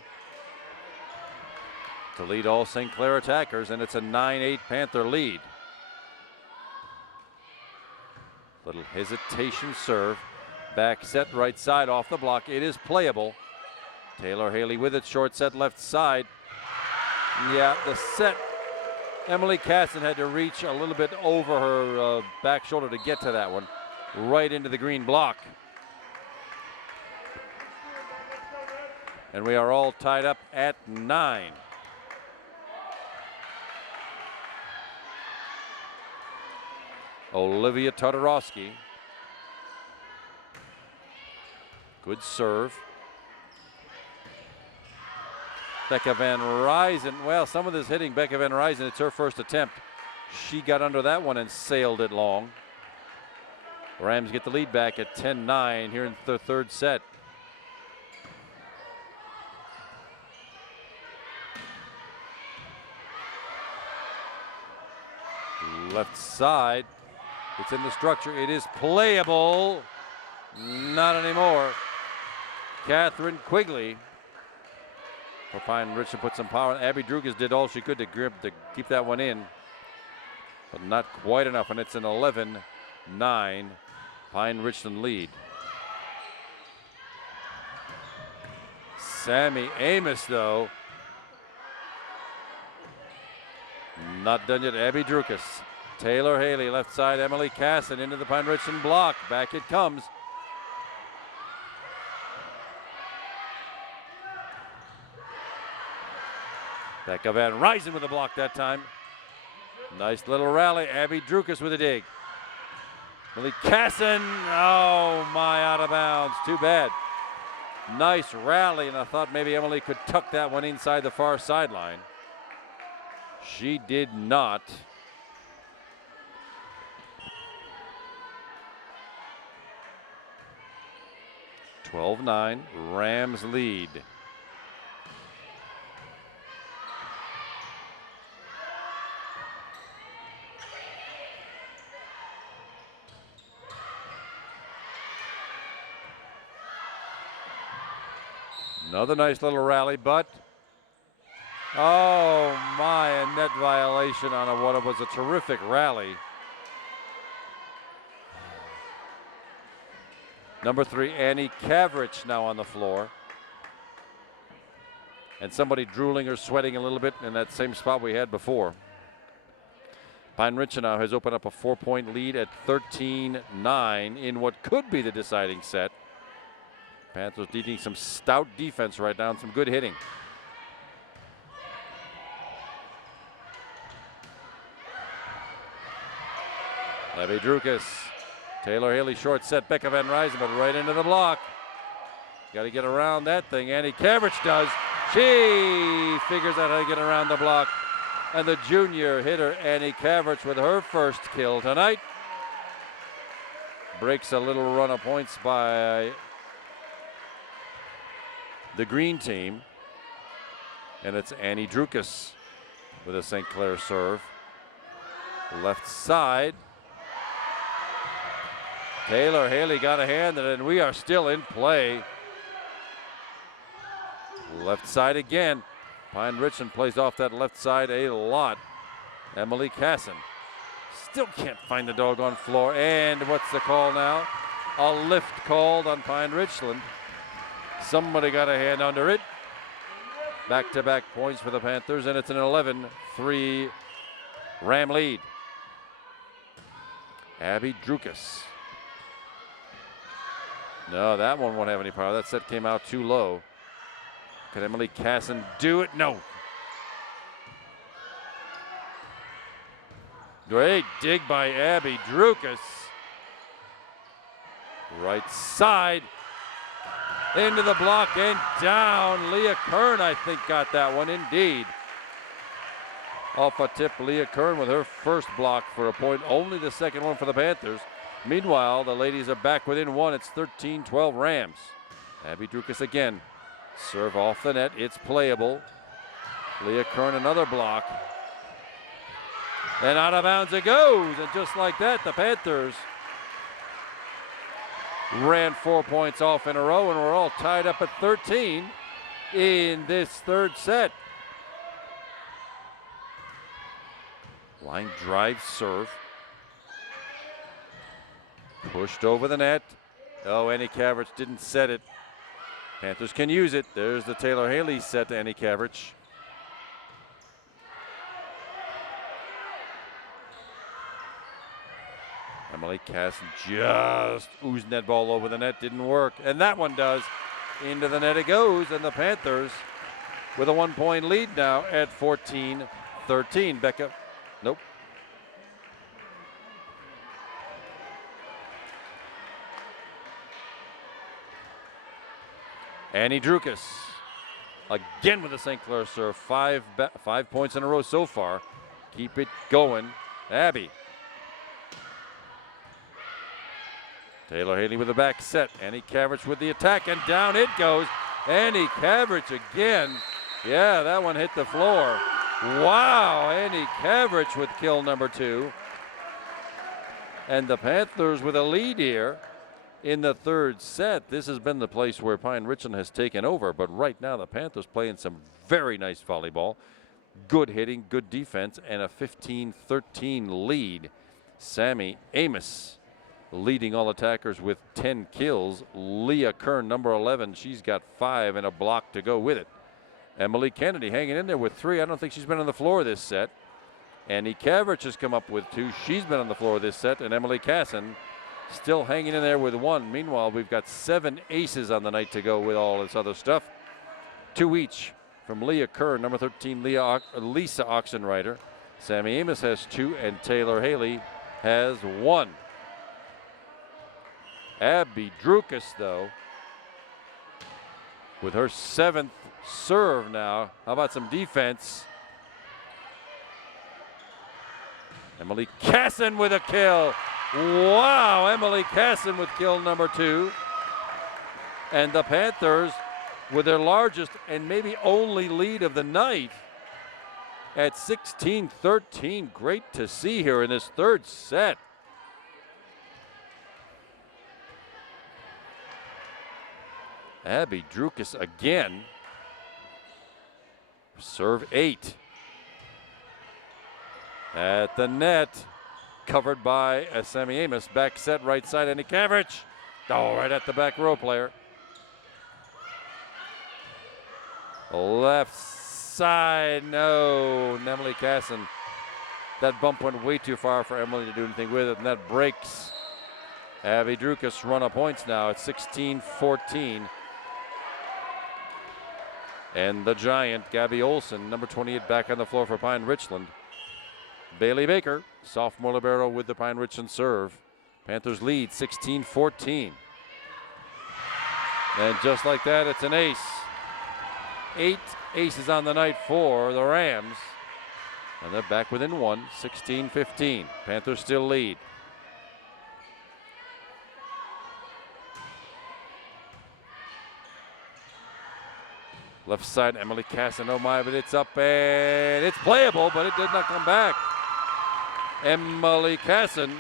to lead all St. Clair attackers, and it's a 9-8 Panther lead. Little hesitation serve. Back set right side off the block. It is playable. Taylor Haley with it. Short set left side. Yeah, the set. Emily Casson had to reach a little bit over her back shoulder to get to that one. Right into the green block. And we are all tied up at 9. Olivia Tartarovsky. Good serve. Becca Van Ryzen. Well, some of this hitting Becca Van Ryzen, it's her first attempt. She got under that one and sailed it long. Rams get the lead back at 10-9 here in the third set. Left side. It's in the structure. It is playable. Not anymore. Catherine Quigley for Pine-Richland put some power. Abby Drugas did all she could to grip to keep that one in. but not quite enough, and it's an 11-9 Pine-Richland lead. Sammy Amos, though, not done yet. Abby Drukas. Taylor Haley, left side. Emily Casson into the Pine-Richland block. Back it comes. Becca Van Ryzen with a block that time. Nice little rally. Abby Drukas with a dig. Emily Casson. Oh, my, out of bounds. Too bad. Nice rally, and I thought maybe Emily could tuck that one inside the far sideline. She did not. (12-9) Rams lead. Another nice little rally, but oh my, a net violation on what was a terrific rally. Number 3, Annie Cavrich now on the floor. And somebody drooling or sweating a little bit in that same spot we had before. Pine-Richland now has opened up a 4-point lead at 13-9 in what could be the deciding set. Panthers needing some stout defense right now and some good hitting. Levy Drukas. Taylor Haley short set. Becca Van Ryzen, but right into the block. Got to get around that thing. Annie Cavrich does. She figures out how to get around the block. And the junior hitter, Annie Cavrich, with her first kill tonight. Breaks a little run of points by the green team. And it's Annie Drukas with a St. Clair serve. Left side. Taylor Haley got a hand, and we are still in play. Left side again. Pine-Richland plays off that left side a lot. Emily Casson still can't find the doggone floor. And what's the call now? A lift called on Pine-Richland. Somebody got a hand under it. Back-to-back points for the Panthers, and it's an 11-3 Ram lead. Abby Drukas. No, that one won't have any power. That set came out too low. Could Emily Casson do it? No. Great dig by Abby Drukas. Right side. Into the block and down. Leah Kern, I think, got that one indeed. Off a tip, Leah Kern with her first block for a point. Only the second one for the Panthers. Meanwhile, the ladies are back within one. It's 13-12 Rams. Abby Drukas again. Serve off the net. It's playable. Leah Kern another block. And out of bounds it goes. And just like that, the Panthers ran 4 points off in a row, and we're all tied up at 13 in this third set. Line drive serve. Pushed over the net. Oh, Annie Cavrich didn't set it. Panthers can use it. There's the Taylor Haley set to Annie Cavrich. Emily Casson just oozing that ball over the net. Didn't work. And that one does. Into the net it goes. And the Panthers with a 1-point lead now at 14-13. Becca. Nope. Annie Drukas again with a St. Clair serve. 5 points in a row so far. Keep it going. Abby. Taylor Haley with the back set. Annie Cavrich with the attack, and down it goes. Annie Cavrich again. Yeah, that one hit the floor. Wow, Annie Cavrich with kill number 2. And the Panthers with a lead here in the third set. This has been the place where Pine-Richland has taken over, but right now the Panthers playing some very nice volleyball. Good hitting, good defense, and a 15-13 lead. Sammy Amos leading all attackers with 10 kills. Leah Kern, number 11, she's got 5 and a block to go with it. Emily Kennedy hanging in there with 3. I don't think she's been on the floor this set. Annie Kavrich has come up with 2. She's been on the floor this set. And Emily Casson still hanging in there with 1. Meanwhile, we've got 7 aces on the night to go with all this other stuff. 2 each from Leah Kern, number 13, Lisa Oxenreiter. Sammy Amos has 2, and Taylor Haley has 1. Abby Drukas, though, with her 7th serve now. How about some defense? Emily Casson with a kill. Wow, Emily Casson with kill number 2. And the Panthers with their largest and maybe only lead of the night at 16-13. Great to see here in this third set. Abby Drukas again. Serve 8. At the net, covered by Sammy Amos. Back set, right side, Annie Kavrich. Oh, right at the back row player. Left side, no. Emily Casson. That bump went way too far for Emily to do anything with it, and that breaks Abby Drukas' run of points now at 16-14. And the giant, Gabby Olson, number 28, back on the floor for Pine-Richland. Bailey Baker, sophomore libero with the Pine-Richland serve. Panthers lead 16-14. And just like that, it's an ace. 8 aces on the night for the Rams. And they're back within 1, 16-15. Panthers still lead. Left side, Emily Casson, oh my, but it's up and it's playable, but it did not come back. Emily Casson,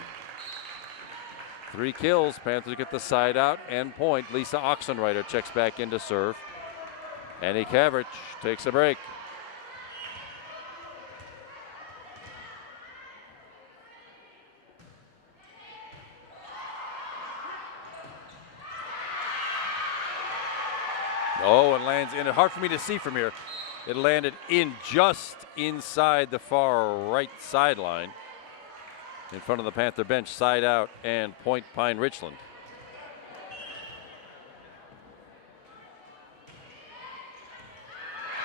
3 kills. Panthers get the side out and point. Lisa Oxenreiter checks back in to serve. Annie Kavrich takes a break. Oh, and lands in it. Hard for me to see from here. It landed in just inside the far right sideline. In front of the Panther bench, side out and point Pine-Richland.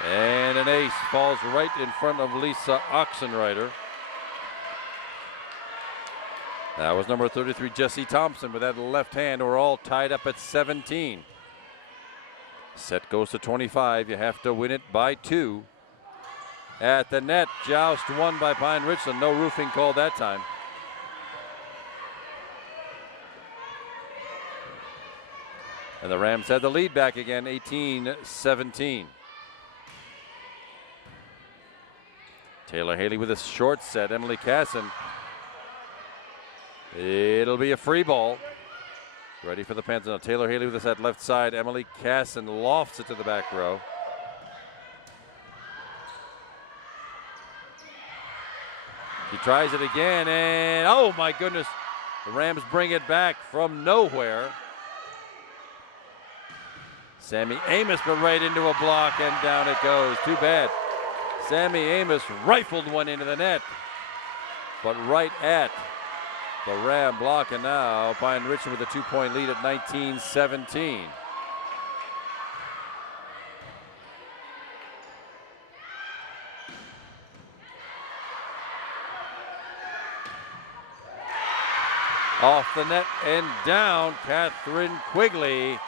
And an ace falls right in front of Lisa Oxenreiter. That was number 33, Jessie Thompson, with that left hand. We're all tied up at 17. Set goes to 25. You have to win it by 2. At the net, joust won by Pine-Richland. No roofing called that time. And the Rams had the lead back again, 18-17. Taylor Haley with a short set. Emily Casson. It'll be a free ball. Ready for the Panthers now. Taylor Haley with a set left side. Emily Casson lofts it to the back row. He tries it again, and oh my goodness, the Rams bring it back from nowhere. Sammy Amos, but right into a block, and down it goes. Too bad. Sammy Amos rifled one into the net, but right at the Ram block, and now Pine-Richland with a 2-point lead at 19-17. Off the net and down, Catherine Quigley.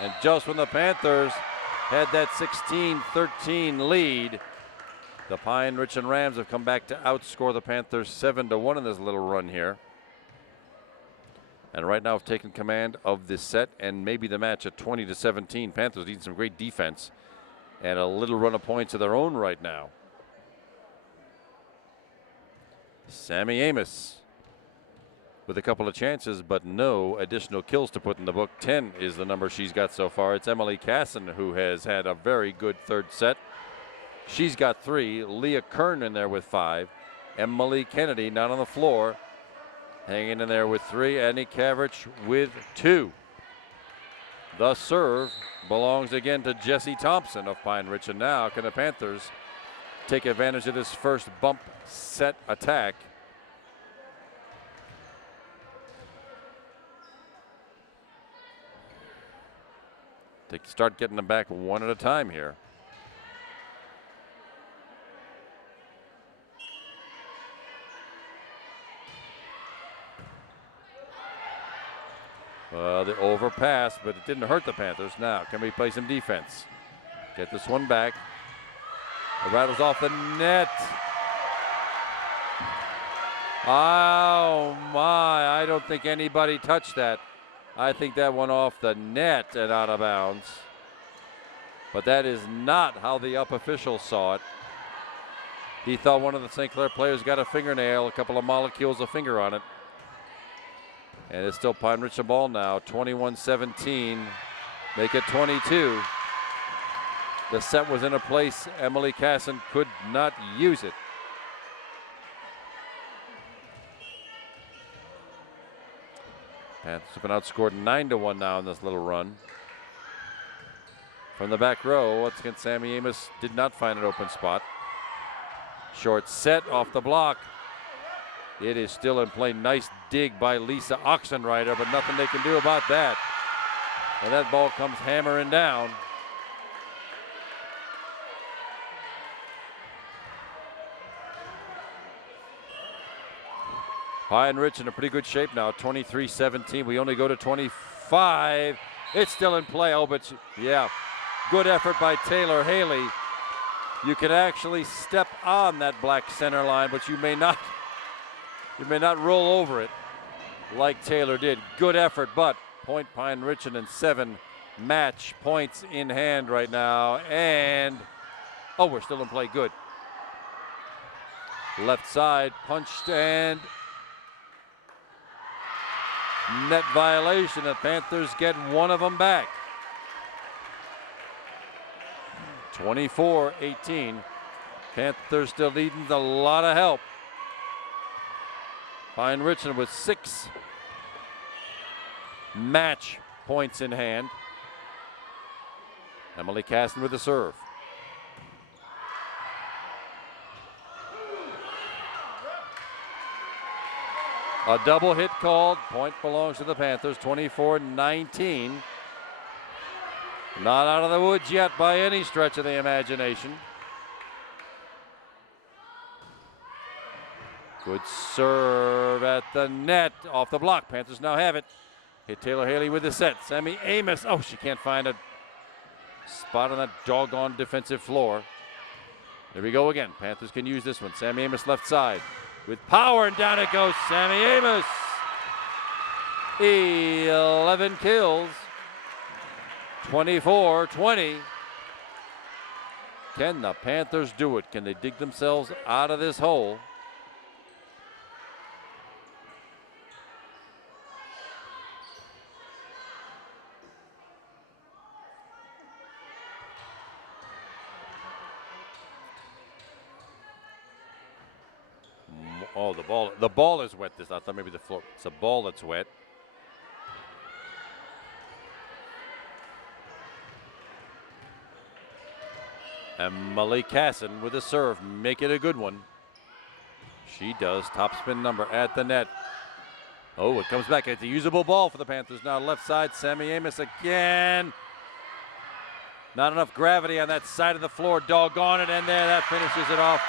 And just when the Panthers had that 16-13 lead, the Pine-Richland Rams have come back to outscore the Panthers 7-1 in this little run here. And right now have taken command of this set and maybe the match at 20-17. Panthers need some great defense and a little run of points of their own right now. Sammy Amos with a couple of chances, but no additional kills to put in the book. 10 is the number she's got so far. It's Emily Casson who has had a very good third set. She's got 3. Leah Kern in there with 5. Emily Kennedy not on the floor, hanging in there with 3. Annie Kavrich with 2. The serve belongs again to Jessie Thompson of Pine-Richland. Now can the Panthers take advantage of this first bump set attack? To start getting them back one at a time here. The overpass, but it didn't hurt the Panthers. Now, can we play some defense? Get this one back. It rattles off the net. Oh my, I don't think anybody touched that. I think that went off the net and out of bounds. But that is not how the up official saw it. He thought one of the St. Clair players got a fingernail, a couple of molecules of finger on it. And it's still Pine-Richland ball now, 21-17. Make it 22. The set was in a place Emily Casson could not use it. Panthers have been outscored 9-1 now in this little run. From the back row, once again, Sammy Amos did not find an open spot. Short set off the block. It is still in play. Nice dig by Lisa Oxenreiter, but nothing they can do about that. And that ball comes hammering down. Pine-Richland in a pretty good shape now, 23-17. We only go to 25. It's still in play. Oh, but yeah, good effort by Taylor Haley. You can actually step on that black center line, but you may not roll over it like Taylor did. Good effort, but point Pine-Richland and 7 match points in hand right now. And, oh, we're still in play. Good. Left side punched and net violation. The Panthers get one of them back. 24-18. Panthers still needing a lot of help. Pine-Richland with 6 match points in hand. Emily Casson with the serve. A double hit called. Point belongs to the Panthers, 24-19. Not out of the woods yet by any stretch of the imagination. Good serve at the net, off the block. Panthers now have it. Hit Taylor Haley with the set. Sammy Amos, oh, she can't find a spot on that doggone defensive floor. There we go again. Panthers can use this one. Sammy Amos left side with power, and down it goes. Sammy Amos. 11 kills. 24-20. Can the Panthers do it? Can they dig themselves out of this hole? Oh, the ball is wet. I thought maybe the floor. It's a ball that's wet. Emily Casson with a serve. Make it a good one. She does. Top spin number at the net. Oh, it comes back. It's a usable ball for the Panthers. Now left side, Sammy Amos again. Not enough gravity on that side of the floor. Doggone it. And there, that finishes it off.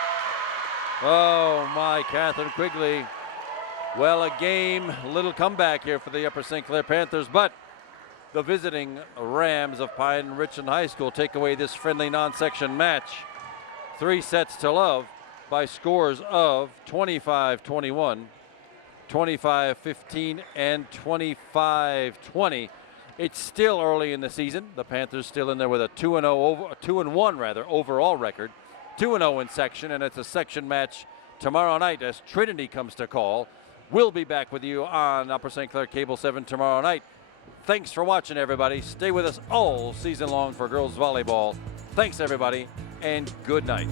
Oh my, Catherine Quigley. Well, a little comeback here for the Upper St. Clair Panthers, but the visiting Rams of Pine-Richland High School take away this friendly non-section match. 3 sets to love by scores of 25-21, 25-15, and 25-20. It's still early in the season. The Panthers still in there with a 2-1 overall record. 2-0 in section, and it's a section match tomorrow night as Trinity comes to call. We'll be back with you on Upper St. Clair Cable 7 tomorrow night. Thanks for watching, everybody. Stay with us all season long for girls volleyball. Thanks, everybody. and good night.